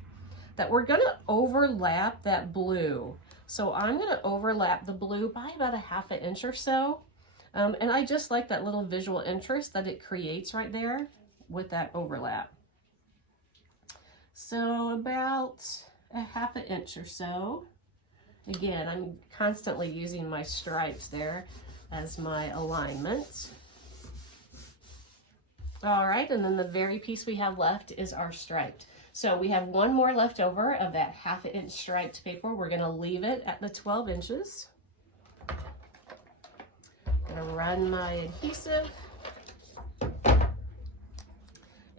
that we're gonna overlap that blue. So I'm gonna overlap the blue by about 1/2 inch or so. And I just like that little visual interest that it creates right there with that overlap. So about 1/2 inch or so. Again, I'm constantly using my stripes there as my alignment. All right, and then the very piece we have left is our striped. So we have one more left over of that 1/2 inch striped paper. We're gonna leave it at the 12 inches. Gonna run my adhesive.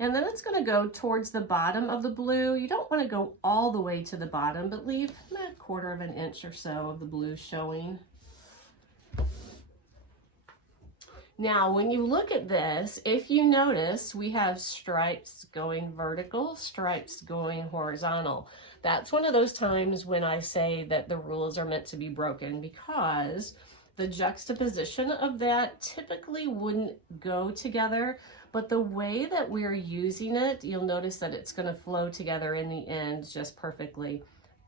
And then it's gonna go towards the bottom of the blue. You don't wanna go all the way to the bottom, but leave 1/4 inch or so of the blue showing. Now, when you look at this, if you notice, we have stripes going vertical, stripes going horizontal. That's one of those times when I say that the rules are meant to be broken, because the juxtaposition of that typically wouldn't go together, but the way that we're using it, you'll notice that it's going to flow together in the end just perfectly.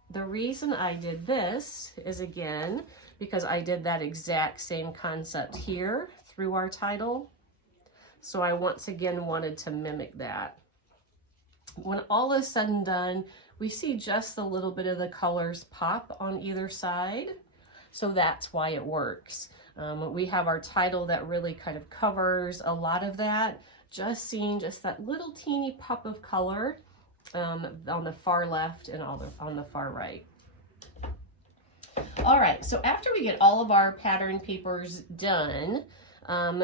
The reason I did this is, again, because I did that exact same concept here through our title. So I once again wanted to mimic that. When all is said and done, we see just a little bit of the colors pop on either side. So that's why it works. We have our title that really kind of covers a lot of that. Just seeing just that little teeny pop of color on the far left and on the far right. All right, so after we get all of our pattern papers done,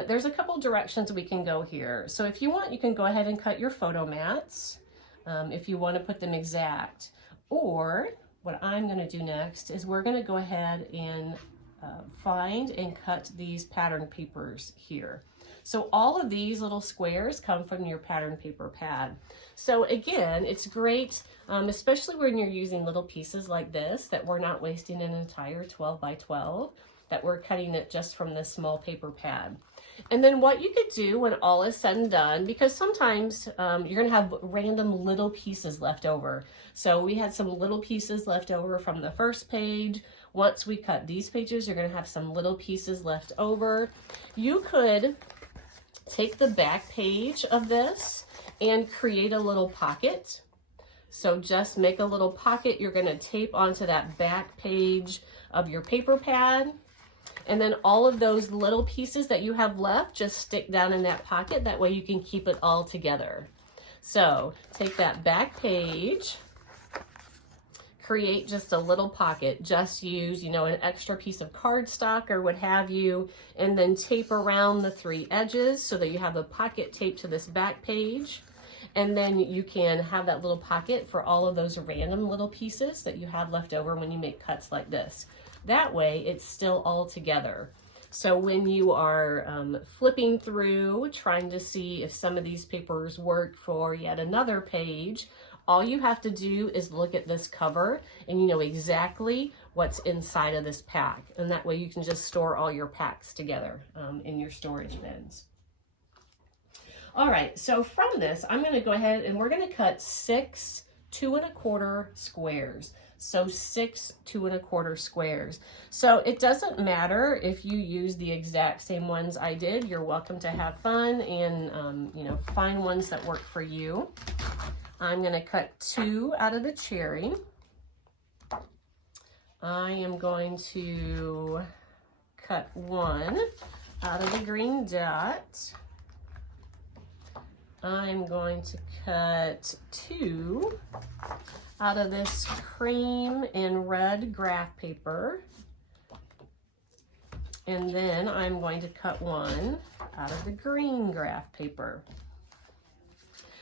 there's a couple directions we can go here. So if you want, you can go ahead and cut your photo mats if you want to put them exact. Or what I'm going to do next is we're going to go ahead and find and cut these pattern papers here. So all of these little squares come from your pattern paper pad. So again, it's great, especially when you're using little pieces like this, that we're not wasting an entire 12 by 12, that we're cutting it just from this small paper pad. And then what you could do when all is said and done, because sometimes you're gonna have random little pieces left over. So we had some little pieces left over from the first page. Once we cut these pages, you're gonna have some little pieces left over. You could take the back page of this and create a little pocket. So just make a little pocket you're gonna tape onto that back page of your paper pad. And then all of those little pieces that you have left, just stick down in that pocket. That way you can keep it all together. So take that back page, create just a little pocket, just use, you know, an extra piece of cardstock or what have you, and then tape around the 3 edges so that you have the pocket taped to this back page. And then you can have that little pocket for all of those random little pieces that you have left over when you make cuts like this. That way it's still all together. So when you are flipping through, trying to see if some of these papers work for yet another page, all you have to do is look at this cover and you know exactly what's inside of this pack. And that way you can just store all your packs together in your storage bins. All right, so from this, I'm gonna go ahead and we're gonna cut 6 2 1/4 squares. So 6 2 1/4 squares. So it doesn't matter if you use the exact same ones I did. You're welcome to have fun and you know, find ones that work for you. I'm gonna cut 2 out of the cherry. I am going to cut 1 out of the green dot. I'm going to cut 2 out of this cream and red graph paper. And then I'm going to cut 1 out of the green graph paper.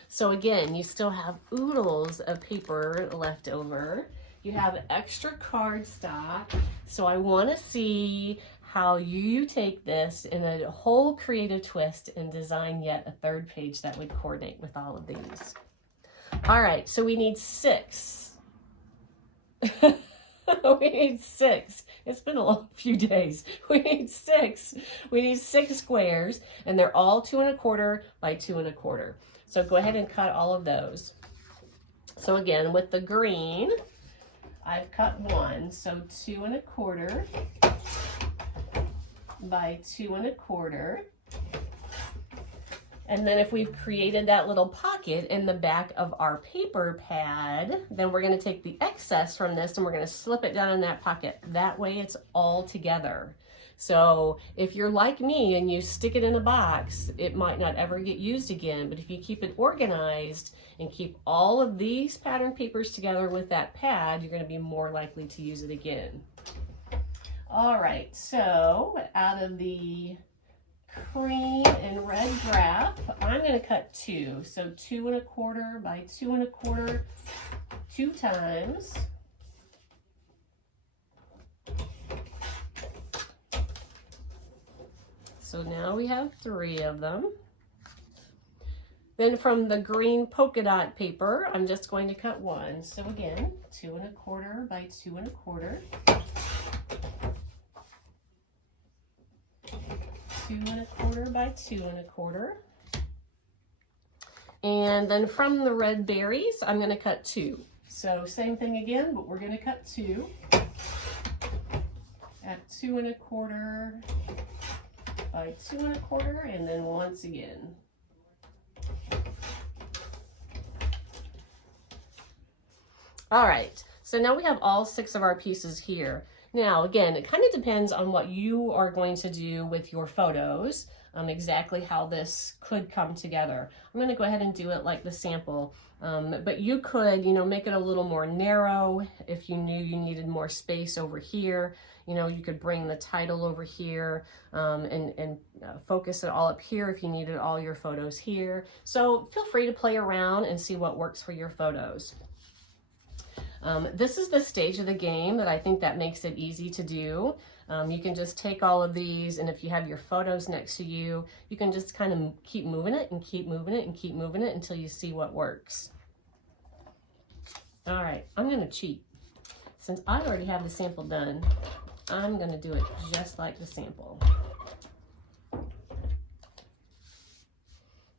So again, you still have oodles of paper left over. You have extra cardstock. So I want to see how you take this in a whole creative twist and design yet a 3rd page that would coordinate with all of these. All right, so we need 6. We need 6. It's been a few days. We need 6. We need 6 squares, and they're all 2 1/4 by 2 1/4. So go ahead and cut all of those. So again, with the green, I've cut 1, so 2 1/4 by 2 1/4. And then if we've created that little pocket in the back of our paper pad, then we're going to take the excess from this and we're going to slip it down in that pocket. That way it's all together. So if you're like me and you stick it in a box, it might not ever get used again. But if you keep it organized and keep all of these pattern papers together with that pad, you're going to be more likely to use it again. All right, so out of the cream and red graph, I'm going to cut 2. So 2 1/4 by 2 1/4 2 times. So now we have 3 of them. Then from the green polka dot paper, I'm just going to cut 1. So again, 2 1/4 by 2 1/4. 2 1/4 by 2 1/4. And then from the red berries, I'm going to cut 2. So same thing again, but we're going to cut 2 at 2 1/4 by 2 1/4, and then once again. All right, so now we have all 6 of our pieces here. Now, again, it kind of depends on what you are going to do with your photos, exactly how this could come together. I'm going to go ahead and do it like the sample, but you could, you know, make it a little more narrow if you knew you needed more space over here. You know, you could bring the title over here and focus it all up here if you needed all your photos here. So feel free to play around and see what works for your photos. This is the stage of the game that I think that makes it easy to do. You can just take all of these, and if you have your photos next to you, you can just kind of keep moving it and keep moving it and keep moving it until you see what works. All right, I'm going to cheat. Since I already have the sample done, I'm going to do it just like the sample.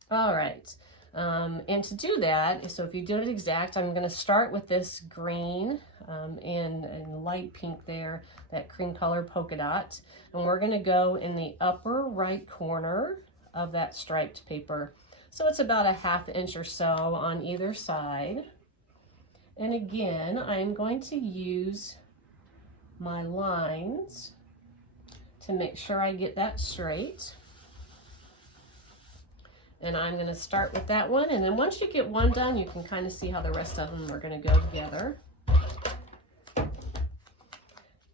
All right. And to do that, so if you do it exact, I'm going to start with this green and light pink there, that cream color polka dot. And we're going to go in the upper right corner of that striped paper. So it's about a ½ inch or so on either side. And again, I'm going to use my lines to make sure I get that straight. And I'm going to start with that one, and then once you get one done, you can kind of see how the rest of them are going to go together.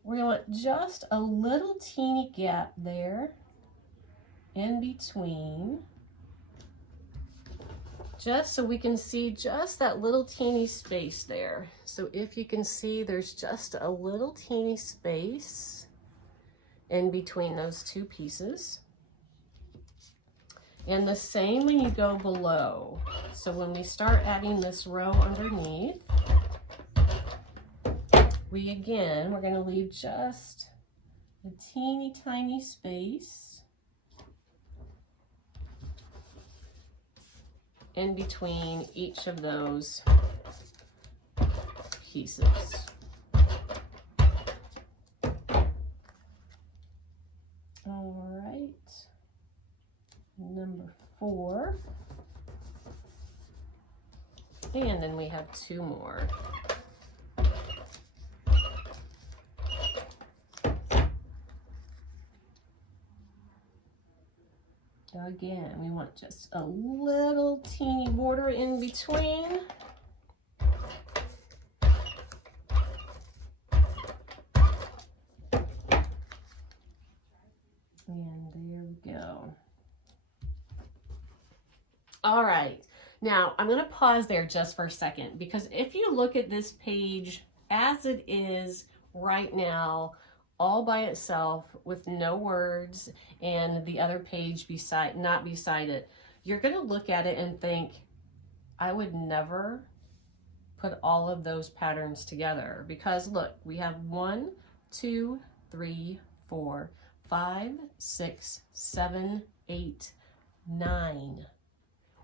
We're going to want just a little teeny gap there in between, just so we can see just that little teeny space there. So if you can see, there's just a little teeny space in between those two pieces. And the same when you go below. So when we start adding this row underneath, we're going to leave just a teeny tiny space in between each of those pieces. All right. Number 4, and then we have 2 more. Again, we want just a little teeny border in between. And there we go. All right, now I'm going to pause there just for a second, because if you look at this page as it is right now, all by itself with no words and the other page not beside it, you're going to look at it and think, I would never put all of those patterns together, because look, we have 1, 2, 3, 4, 5, 6, 7, 8, 9.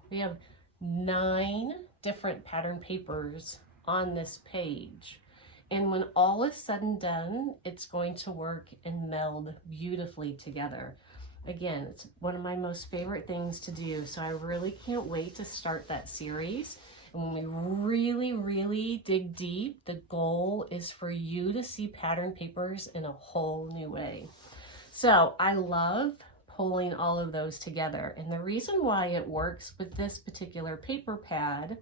We have 9 different pattern papers on this page. And when all is said and done, it's going to work and meld beautifully together. Again, it's one of my most favorite things to do, so I really can't wait to start that series. And when we really, really dig deep, the goal is for you to see pattern papers in a whole new way. So I love pulling all of those together. And the reason why it works with this particular paper pad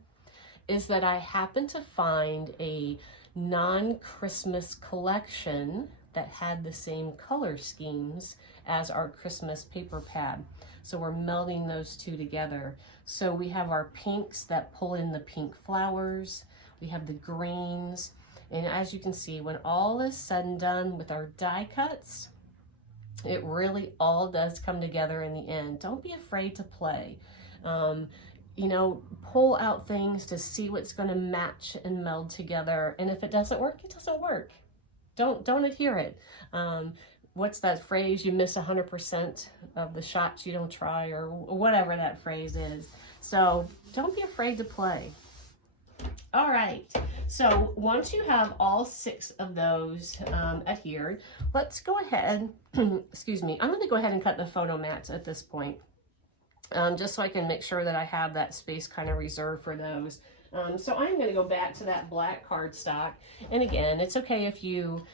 is that I happen to find a non-Christmas collection that had the same color schemes as our Christmas paper pad. So we're melding those two together. So we have our pinks that pull in the pink flowers, we have the greens, and as you can see, when all is said and done with our die cuts, it really all does come together in the end. Don't be afraid to play. You know, pull out things to see what's going to match and meld together. And if it doesn't work, it doesn't work. Don't adhere it. What's that phrase? You miss 100% of the shots you don't try, or whatever that phrase is. So don't be afraid to play. All right. So once you have all 6 of those adhered, let's go ahead. Excuse me. I'm going to go ahead and cut the photo mats at this point. Just so I can make sure that I have that space kind of reserved for those. So I'm going to go back to that black cardstock. And again, it's okay if you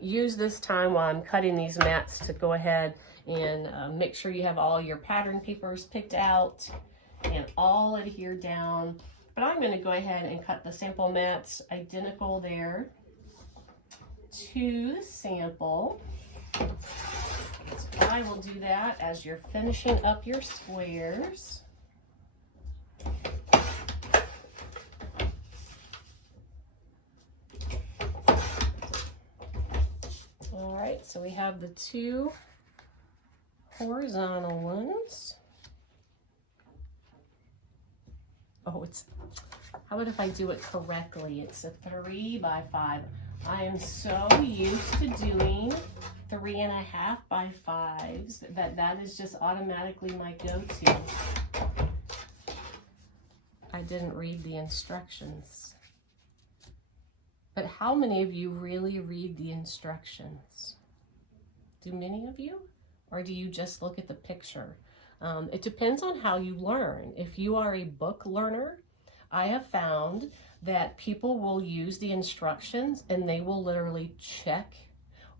use this time while I'm cutting these mats to go ahead and make sure you have all your pattern papers picked out and all adhered down. But I'm going to go ahead and cut the sample mats identical there to the sample. So I will do that as you're finishing up your squares. All right, so we have the 2 horizontal ones. Oh, how about if I do it correctly? It's a 3 by 5. I am so used to doing 3.5 by 5s that is just automatically my go-to. I didn't read the instructions. But how many of you really read the instructions? Do many of you? Or do you just look at the picture? It depends on how you learn. If you are a book learner, I have found that people will use the instructions and they will literally check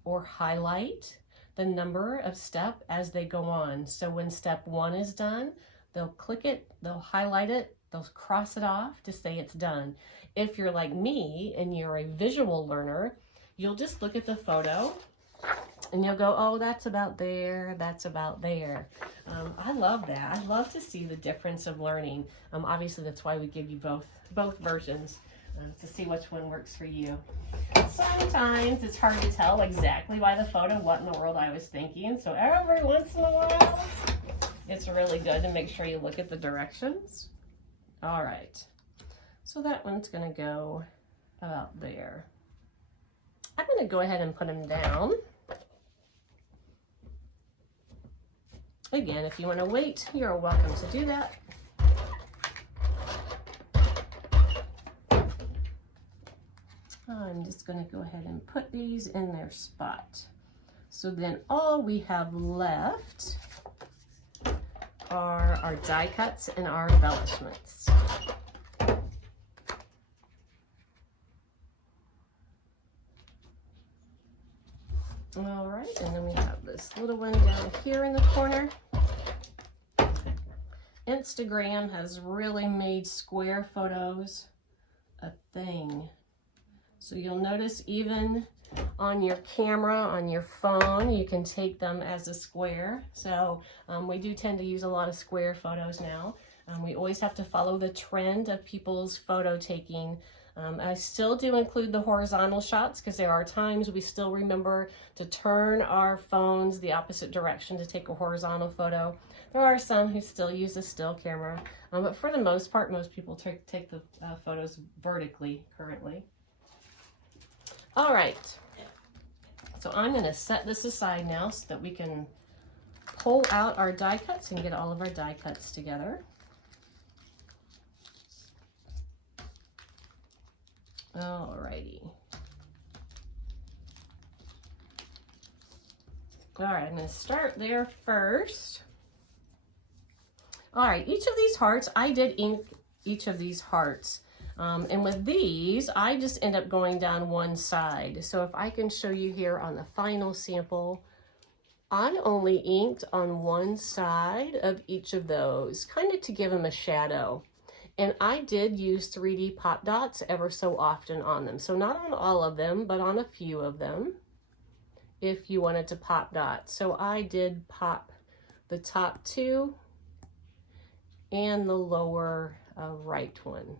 or highlight the number of step as they go on. So when step 1 is done, they'll click it, they'll highlight it, they'll cross it off to say it's done. If you're like me and you're a visual learner, you'll just look at the photo and you'll go, oh, that's about there, that's about there. I love that. I love to see the difference of learning. Obviously, that's why we give you both versions to see which one works for you. Sometimes it's hard to tell exactly by the photo what in the world I was thinking. So every once in a while, it's really good to make sure you look at the directions. All right. So that one's going to go about there. I'm going to go ahead and put them down. Again, if you want to wait, you're welcome to do that. I'm just going to go ahead and put these in their spot. So then all we have left are our die cuts and our embellishments. All right, and then we have this little one down here in the corner. Instagram has really made square photos a thing. So you'll notice even on your camera, on your phone, you can take them as a square. So we do tend to use a lot of square photos now. We always have to follow the trend of people's photo taking. I still do include the horizontal shots because there are times we still remember to turn our phones the opposite direction to take a horizontal photo. There are some who still use a still camera, but for the most part, most people take the photos vertically currently. All right, so I'm going to set this aside now so that we can pull out our die cuts and get all of our die cuts together. Alrighty. All right, I'm going to start there first. All right, each of these hearts, I did ink each of these hearts. And with these, I just end up going down one side. So if I can show you here on the final sample, I only inked on one side of each of those, kind of to give them a shadow. And I did use 3D pop dots ever so often on them. So not on all of them, but on a few of them, if you wanted to pop dots. So I did pop the top two and the lower right one.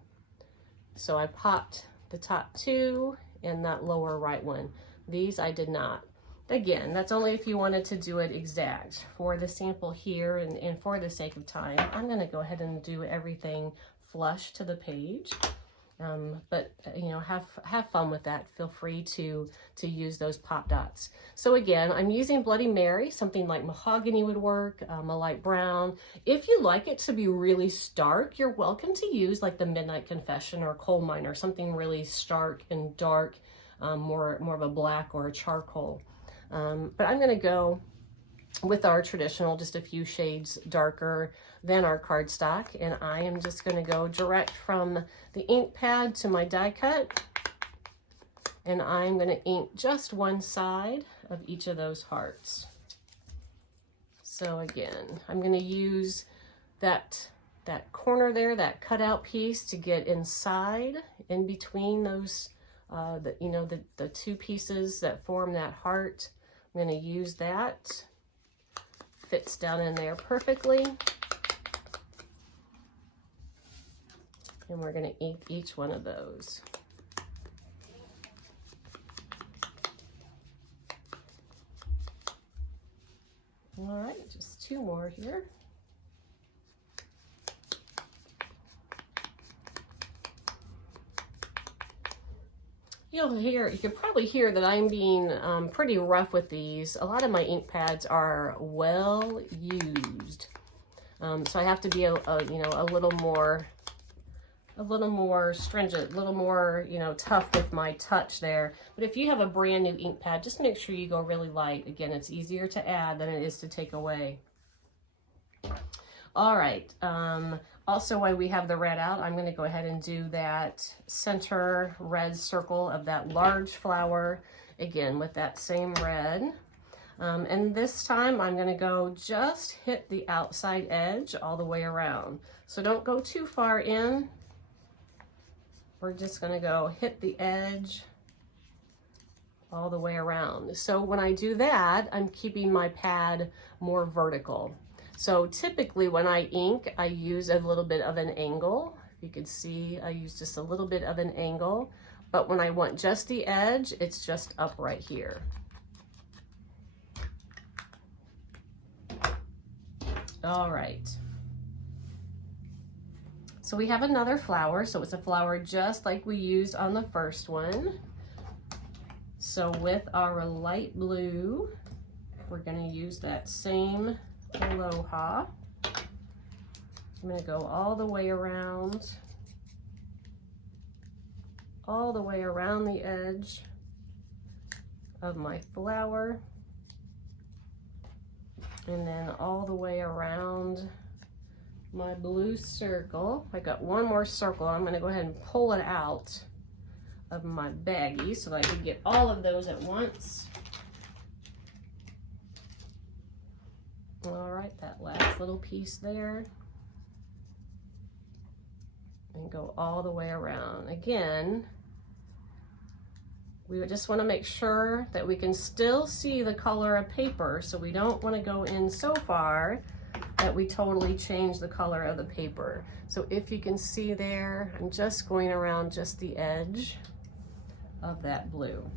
So I popped the top two and that lower right one. These I did not. Again, that's only if you wanted to do it exact. For the sample here and for the sake of time, I'm going to go ahead and do everything flush to the page. But you know, have fun with that. Feel free to use those pop dots. So again, I'm using Bloody Mary. Something like mahogany would work, a light brown. If you like it to be really stark, you're welcome to use like the Midnight Confession or Coal Miner, something really stark and dark, more of a black or a charcoal. But I'm going to go with our traditional, just a few shades darker than our cardstock, and I am just going to go direct from the ink pad to my die cut, and I'm going to ink just one side of each of those hearts. So again, I'm going to use that corner there, that cutout piece, to get inside, in between those, the two pieces that form that heart. I'm going to use that. Fits down in there perfectly. And we're going to ink each one of those. All right, just two more here. You could probably hear that I'm being pretty rough with these. A lot of my ink pads are well used, so I have to be a little more stringent, a little more tough with my touch there. But if you have a brand new ink pad, just make sure you go really light. Again, it's easier to add than it is to take away. All right. Also, while we have the red out, I'm going to go ahead and do that center red circle of that large flower, again, with that same red. And this time I'm gonna go just hit the outside edge all the way around. So don't go too far in. We're just gonna go hit the edge all the way around. So when I do that, I'm keeping my pad more vertical. So typically when I ink, I use a little bit of an angle. If you could see, I use just a little bit of an angle. But when I want just the edge, it's just up right here. All right. So we have another flower. So it's a flower just like we used on the first one. So with our light blue, we're going to use that same Aloha. I'm going to go all the way around the edge of my flower, and then all the way around my blue circle. I got one more circle. I'm going to go ahead and pull it out of my baggie so that I can get all of those at once. All right, that last little piece there. And go all the way around. Again, we just want to make sure that we can still see the color of paper, so we don't want to go in so far that we totally change the color of the paper. So if you can see there, I'm just going around just the edge of that blue.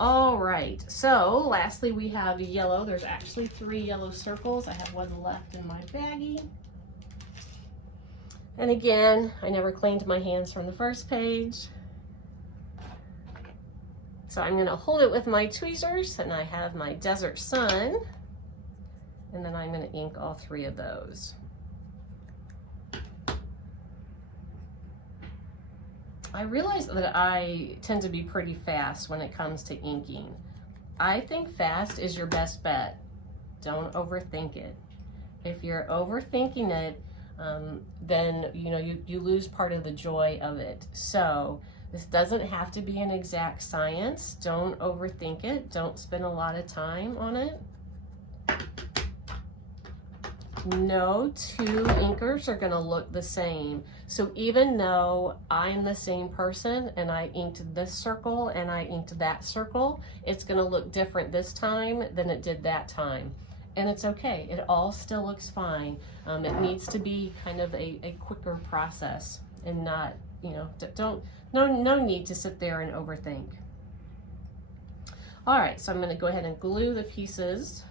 All right, so lastly we have yellow. There's actually 3 yellow circles. I have one left in my baggie. And again, I never cleaned my hands from the first page. So I'm gonna hold it with my tweezers, and I have my desert sun, and then I'm gonna ink all 3 of those. I realize that I tend to be pretty fast when it comes to inking. I think fast is your best bet. Don't overthink it. If you're overthinking it, then you lose part of the joy of it. So this doesn't have to be an exact science. Don't overthink it. Don't spend a lot of time on it. No 2 inkers are gonna look the same. So even though I'm the same person and I inked this circle and I inked that circle, it's gonna look different this time than it did that time. And it's okay, it all still looks fine. It needs to be kind of a quicker process and not, no need to sit there and overthink. All right, so I'm gonna go ahead and glue the pieces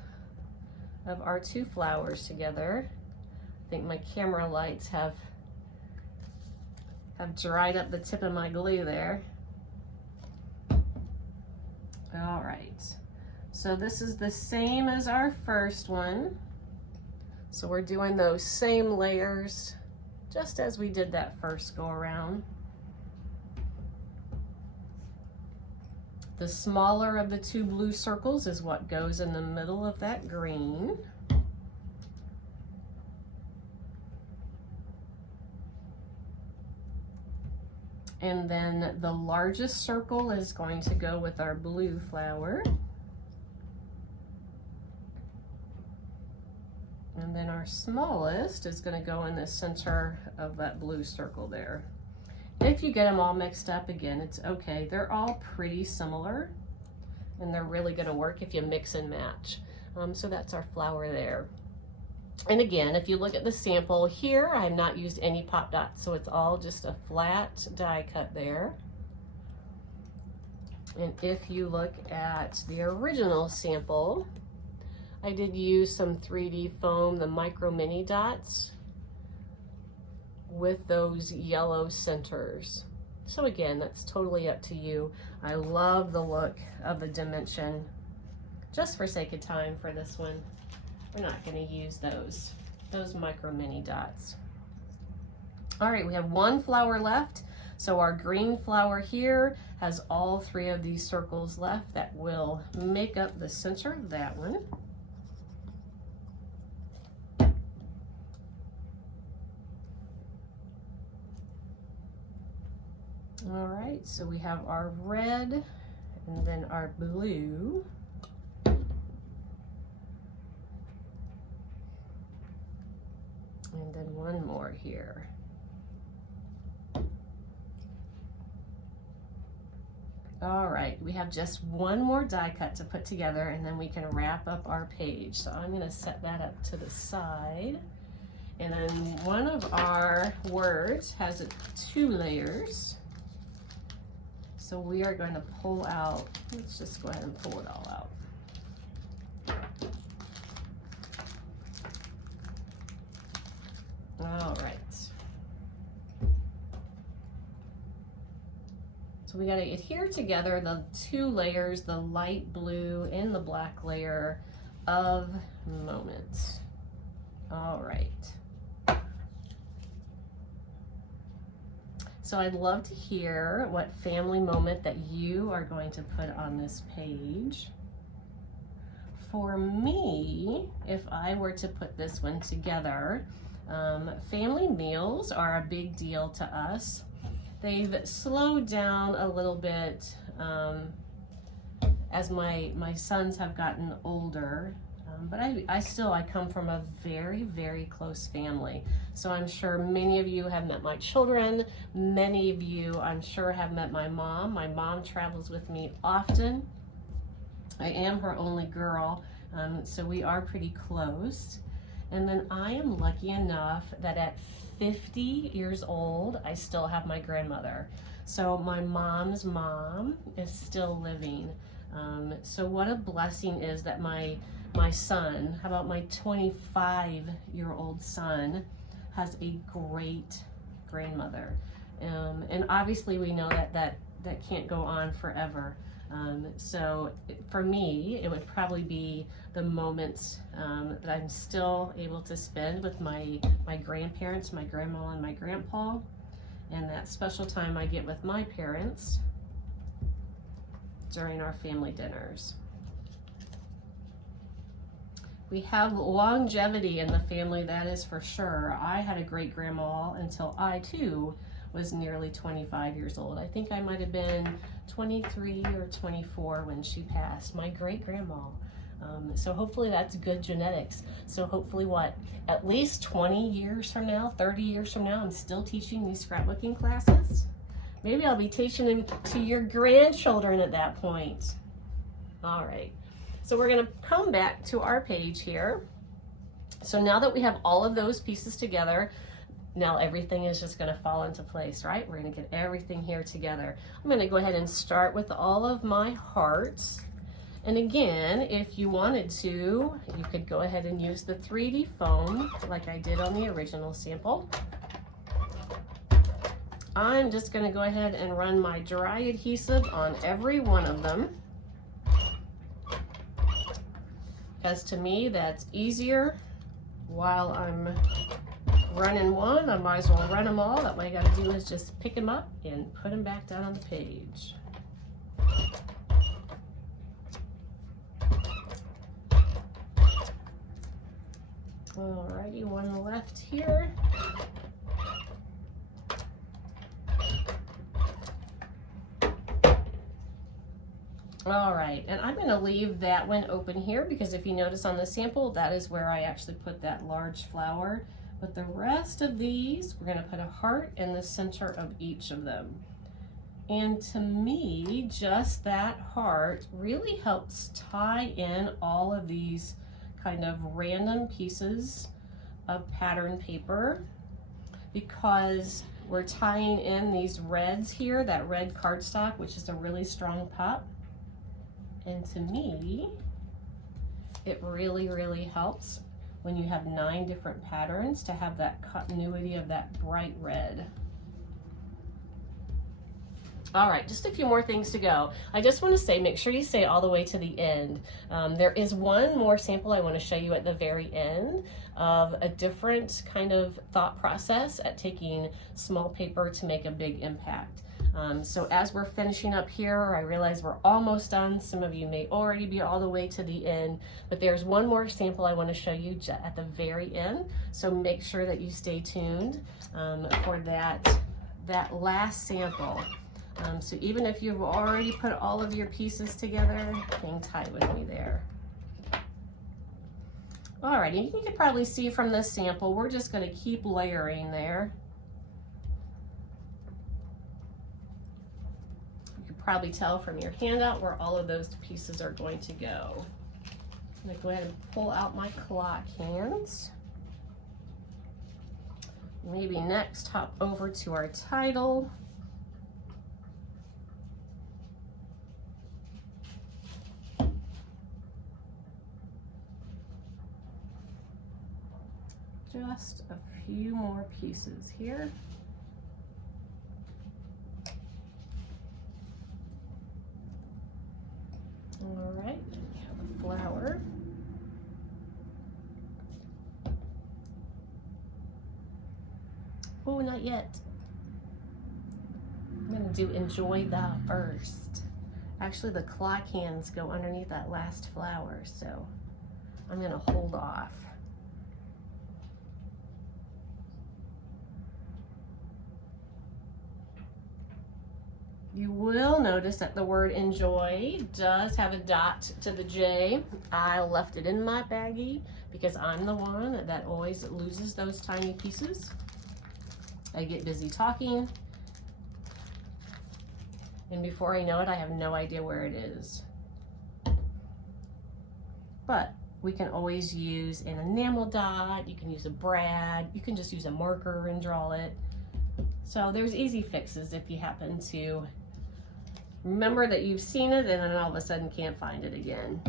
of our 2 flowers together. I think my camera lights have dried up the tip of my glue there. All right, so this is the same as our first one. So we're doing those same layers just as we did that first go around. The smaller of the 2 blue circles is what goes in the middle of that green. And then the largest circle is going to go with our blue flower. And then our smallest is going to go in the center of that blue circle there. If you get them all mixed up, again, it's okay. They're all pretty similar, and they're really going to work if you mix and match. So that's our flower there. And again, if you look at the sample here, I've not used any pop dots, so it's all just a flat die cut there. And if you look at the original sample, I did use some 3D foam, the micro mini dots, with those yellow centers. So again, that's totally up to you. I love the look of the dimension. Just for sake of time for this one, we're not going to use those micro mini dots. All right, we have 1 flower left. So our green flower here has all 3 of these circles left that will make up the center of that one. All right, so we have our red and then our blue. And then one more here. All right, we have just one more die cut to put together and then we can wrap up our page. So I'm gonna set that up to the side. And then one of our words has 2 layers. So we are going to pull out, let's just go ahead and pull it all out. All right. So we got to adhere together the 2 layers, the light blue and the black layer of moment. All right. So I'd love to hear what family moment that you are going to put on this page. For me, if I were to put this one together, family meals are a big deal to us. They've slowed down a little bit as my sons have gotten older. But I come from a very, very close family. So I'm sure many of you have met my children. Many of you, I'm sure, have met my mom. My mom travels with me often. I am her only girl, so we are pretty close. And then I am lucky enough that at 50 years old, I still have my grandmother. So my mom's mom is still living. So what a blessing is that my son, how about my 25-year-old son, has a great grandmother. And obviously we know that can't go on forever. So for me, it would probably be the moments that I'm still able to spend with my grandparents, my grandma and my grandpa, and that special time I get with my parents during our family dinners. We have longevity in the family, that is for sure. I had a great grandma until I too was nearly 25 years old. I think I might have been 23 or 24 when she passed, my great grandma. So hopefully that's good genetics. So hopefully at least 20 years from now, 30 years from now, I'm still teaching these scrapbooking classes. Maybe I'll be teaching them to your grandchildren at that point. All right. So we're gonna come back to our page here. So now that we have all of those pieces together, now everything is just gonna fall into place, right? We're gonna get everything here together. I'm gonna go ahead and start with all of my hearts. And again, if you wanted to, you could go ahead and use the 3D foam like I did on the original sample. I'm just gonna go ahead and run my dry adhesive on every one of them. Because to me, that's easier. While I'm running one, I might as well run them all. That way I gotta do is just pick them up and put them back down on the page. Alrighty, one left here. All right, and I'm gonna leave that one open here because if you notice on the sample, that is where I actually put that large flower. But the rest of these, we're gonna put a heart in the center of each of them. And to me, just that heart really helps tie in all of these kind of random pieces of pattern paper because we're tying in these reds here, that red cardstock, which is a really strong pop. And to me, it really, really helps when you have 9 different patterns to have that continuity of that bright red. All right, just a few more things to go. I just want to say, make sure you stay all the way to the end. There is one more sample I want to show you at the very end of a different kind of thought process at taking small paper to make a big impact. So as we're finishing up here, I realize we're almost done. Some of you may already be all the way to the end, but there's one more sample I want to show you at the very end. So make sure that you stay tuned for that last sample. So even if you've already put all of your pieces together, hang tight with me there. All right, and you can probably see from this sample, we're just going to keep layering there. You can probably tell from your handout where all of those pieces are going to go. I'm going to go ahead and pull out my clock hands. Maybe next hop over to our title. Just a few more pieces here. All right, we have a flower. Oh, not yet. I'm gonna do enjoy thou first. Actually, the clock hands go underneath that last flower, so I'm gonna hold off. You will notice that the word enjoy does have a dot to the J. I left it in my baggie because I'm the one that always loses those tiny pieces. I get busy talking, and before I know it, I have no idea where it is. But we can always use an enamel dot, you can use a brad, you can just use a marker and draw it. So there's easy fixes if you happen to remember that you've seen it and then all of a sudden can't find it again.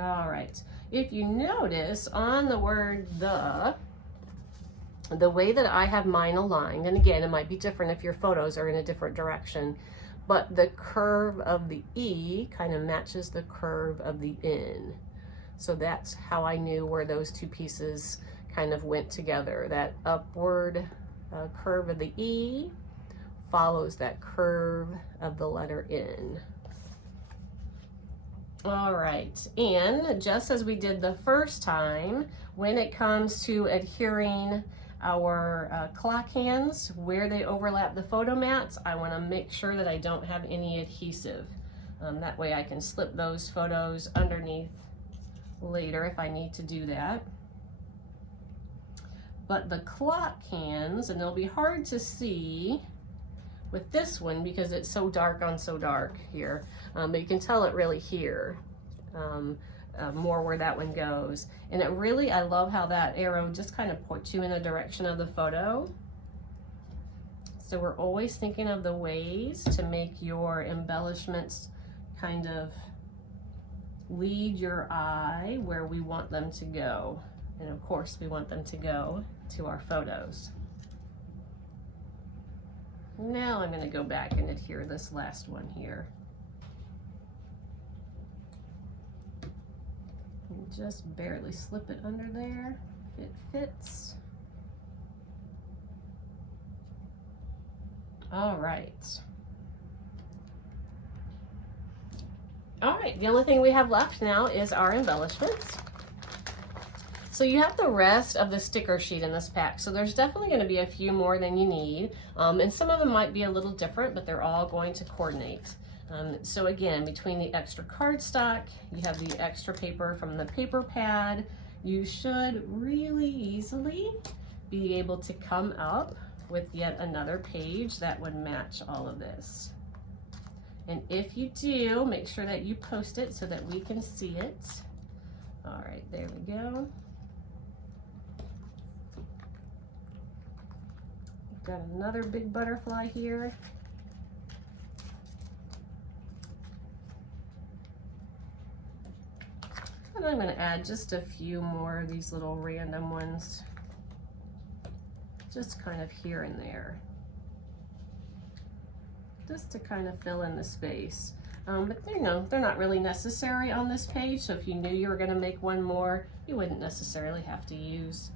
All right, if you notice on the word the way that I have mine aligned, and again, it might be different if your photos are in a different direction, but the curve of the E kind of matches the curve of the N. So that's how I knew where those two pieces kind of went together. That upward curve of the E follows that curve of the letter N. All right, and just as we did the first time, when it comes to adhering our clock hands, where they overlap the photo mats, I want to make sure that I don't have any adhesive. That way I can slip those photos underneath later if I need to do that. But the clock hands, and they'll be hard to see with this one because it's so dark on so dark here, but you can tell it really here, more where that one goes. And it really, I love how that arrow just kind of puts you in the direction of the photo. So we're always thinking of the ways to make your embellishments kind of lead your eye where we want them to go. And of course, we want them to go to our photos. Now I'm going to go back and adhere this last one here. And just barely slip it under there if it fits. All right. All right, the only thing we have left now is our embellishments. So you have the rest of the sticker sheet in this pack. So there's definitely going to be a few more than you need. And some of them might be a little different, but they're all going to coordinate. So again, between the extra cardstock, you have the extra paper from the paper pad, you should really easily be able to come up with yet another page that would match all of this. And if you do, make sure that you post it so that we can see it. All right, there we go. Got another big butterfly here. And I'm going to add just a few more of these little random ones, just kind of here and there, just to kind of fill in the space. But you know, they're not really necessary on this page, so if you knew you were going to make one more, you wouldn't necessarily have to use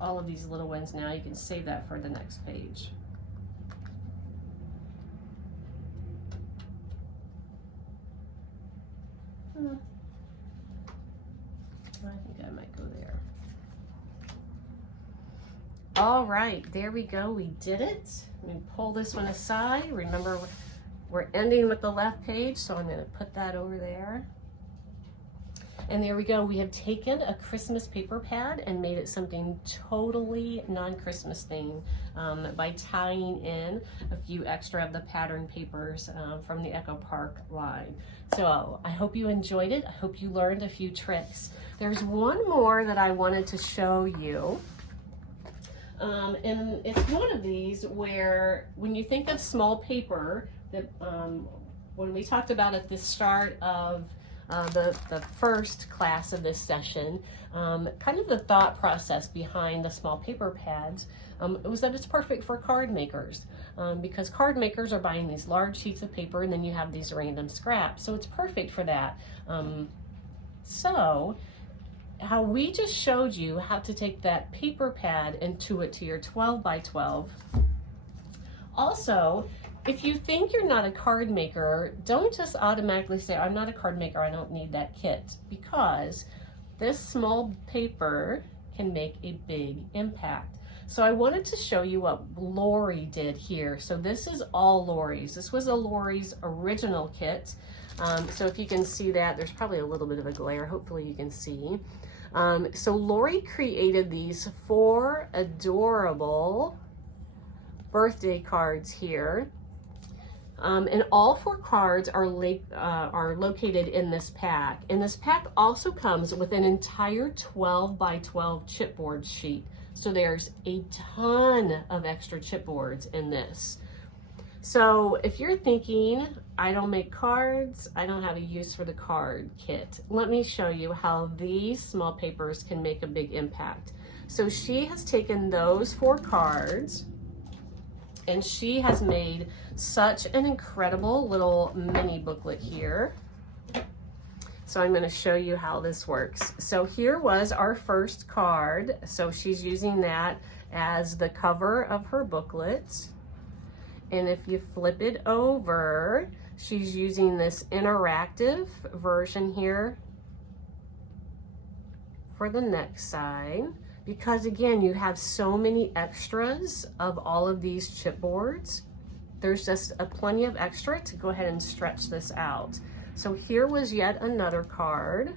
all of these little ones now. You can save that for the next page. I think I might go there. All right, there we go. We did it. Let me pull this one aside. Remember, we're ending with the left page, so I'm going to put that over there. And there we go. We have taken a Christmas paper pad and made it something totally non-Christmas themed by tying in a few extra of the pattern papers from the Echo Park line. So I hope you enjoyed it. I hope you learned a few tricks. There's one more that I wanted to show you. And it's one of these where when you think of small paper, that when we talked about at the start of the first class of this session, kind of the thought process behind the small paper pads was that it's perfect for card makers because card makers are buying these large sheets of paper and then you have these random scraps. So it's perfect for that. So how we just showed you how to take that paper pad and to it to your 12 by 12. Also, if you think you're not a card maker, don't just automatically say, I'm not a card maker, I don't need that kit, because this small paper can make a big impact. So I wanted to show you what Lori did here. So this is all Lori's. This was a Lori's original kit. So if you can see that, there's probably a little bit of a glare, hopefully you can see. So Lori created these 4 adorable birthday cards here. And all 4 cards are located in this pack. And this pack also comes with an entire 12 by 12 chipboard sheet. So there's a ton of extra chipboards in this. So if you're thinking, I don't make cards, I don't have a use for the card kit, let me show you how these small papers can make a big impact. So she has taken those 4 cards and she has made such an incredible little mini booklet here. So I'm going to show you how this works. So here was our first card. So she's using that as the cover of her booklet. And if you flip it over, she's using this interactive version here for the next side. Because again, you have so many extras of all of these chipboards. There's just plenty of extra to go ahead and stretch this out. So here was yet another card.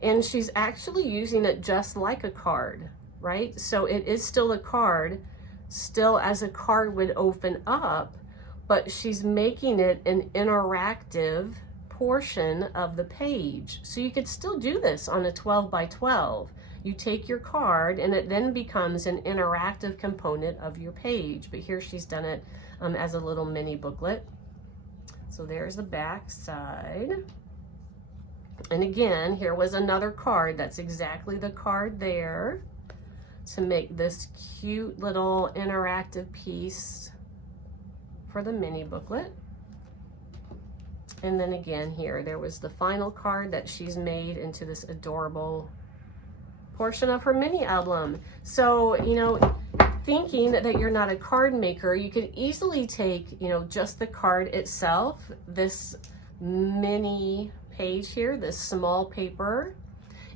And she's actually using it just like a card, right? So it is still a card, still as a card would open up, but she's making it an interactive portion of the page. So you could still do this on a 12 by 12. You take your card and it then becomes an interactive component of your page. But here she's done it as a little mini booklet. So there's the back side. And again, here was another card. That's exactly the card there to make this cute little interactive piece for the mini booklet. And then again here, there was the final card that she's made into this adorable portion of her mini album. So, you know, thinking that you're not a card maker, you could easily take, you know, just the card itself, this mini page here, this small paper,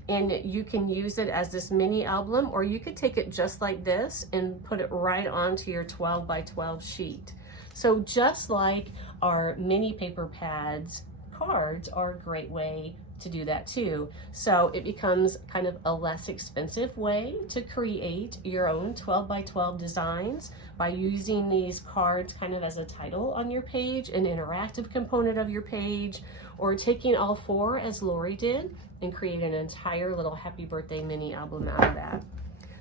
and you can use it as this mini album, or you could take it just like this and put it right onto your 12 by 12 sheet. So just like our mini paper pads, cards are a great way to do that too. So it becomes kind of a less expensive way to create your own 12 by 12 designs by using these cards kind of as a title on your page, an interactive component of your page, or taking all 4 as Lori did and create an entire little happy birthday mini album out of that.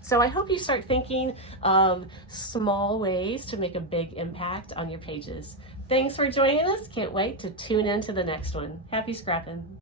So I hope you start thinking of small ways to make a big impact on your pages. Thanks for joining us. Can't wait to tune in to the next one. Happy scrapping.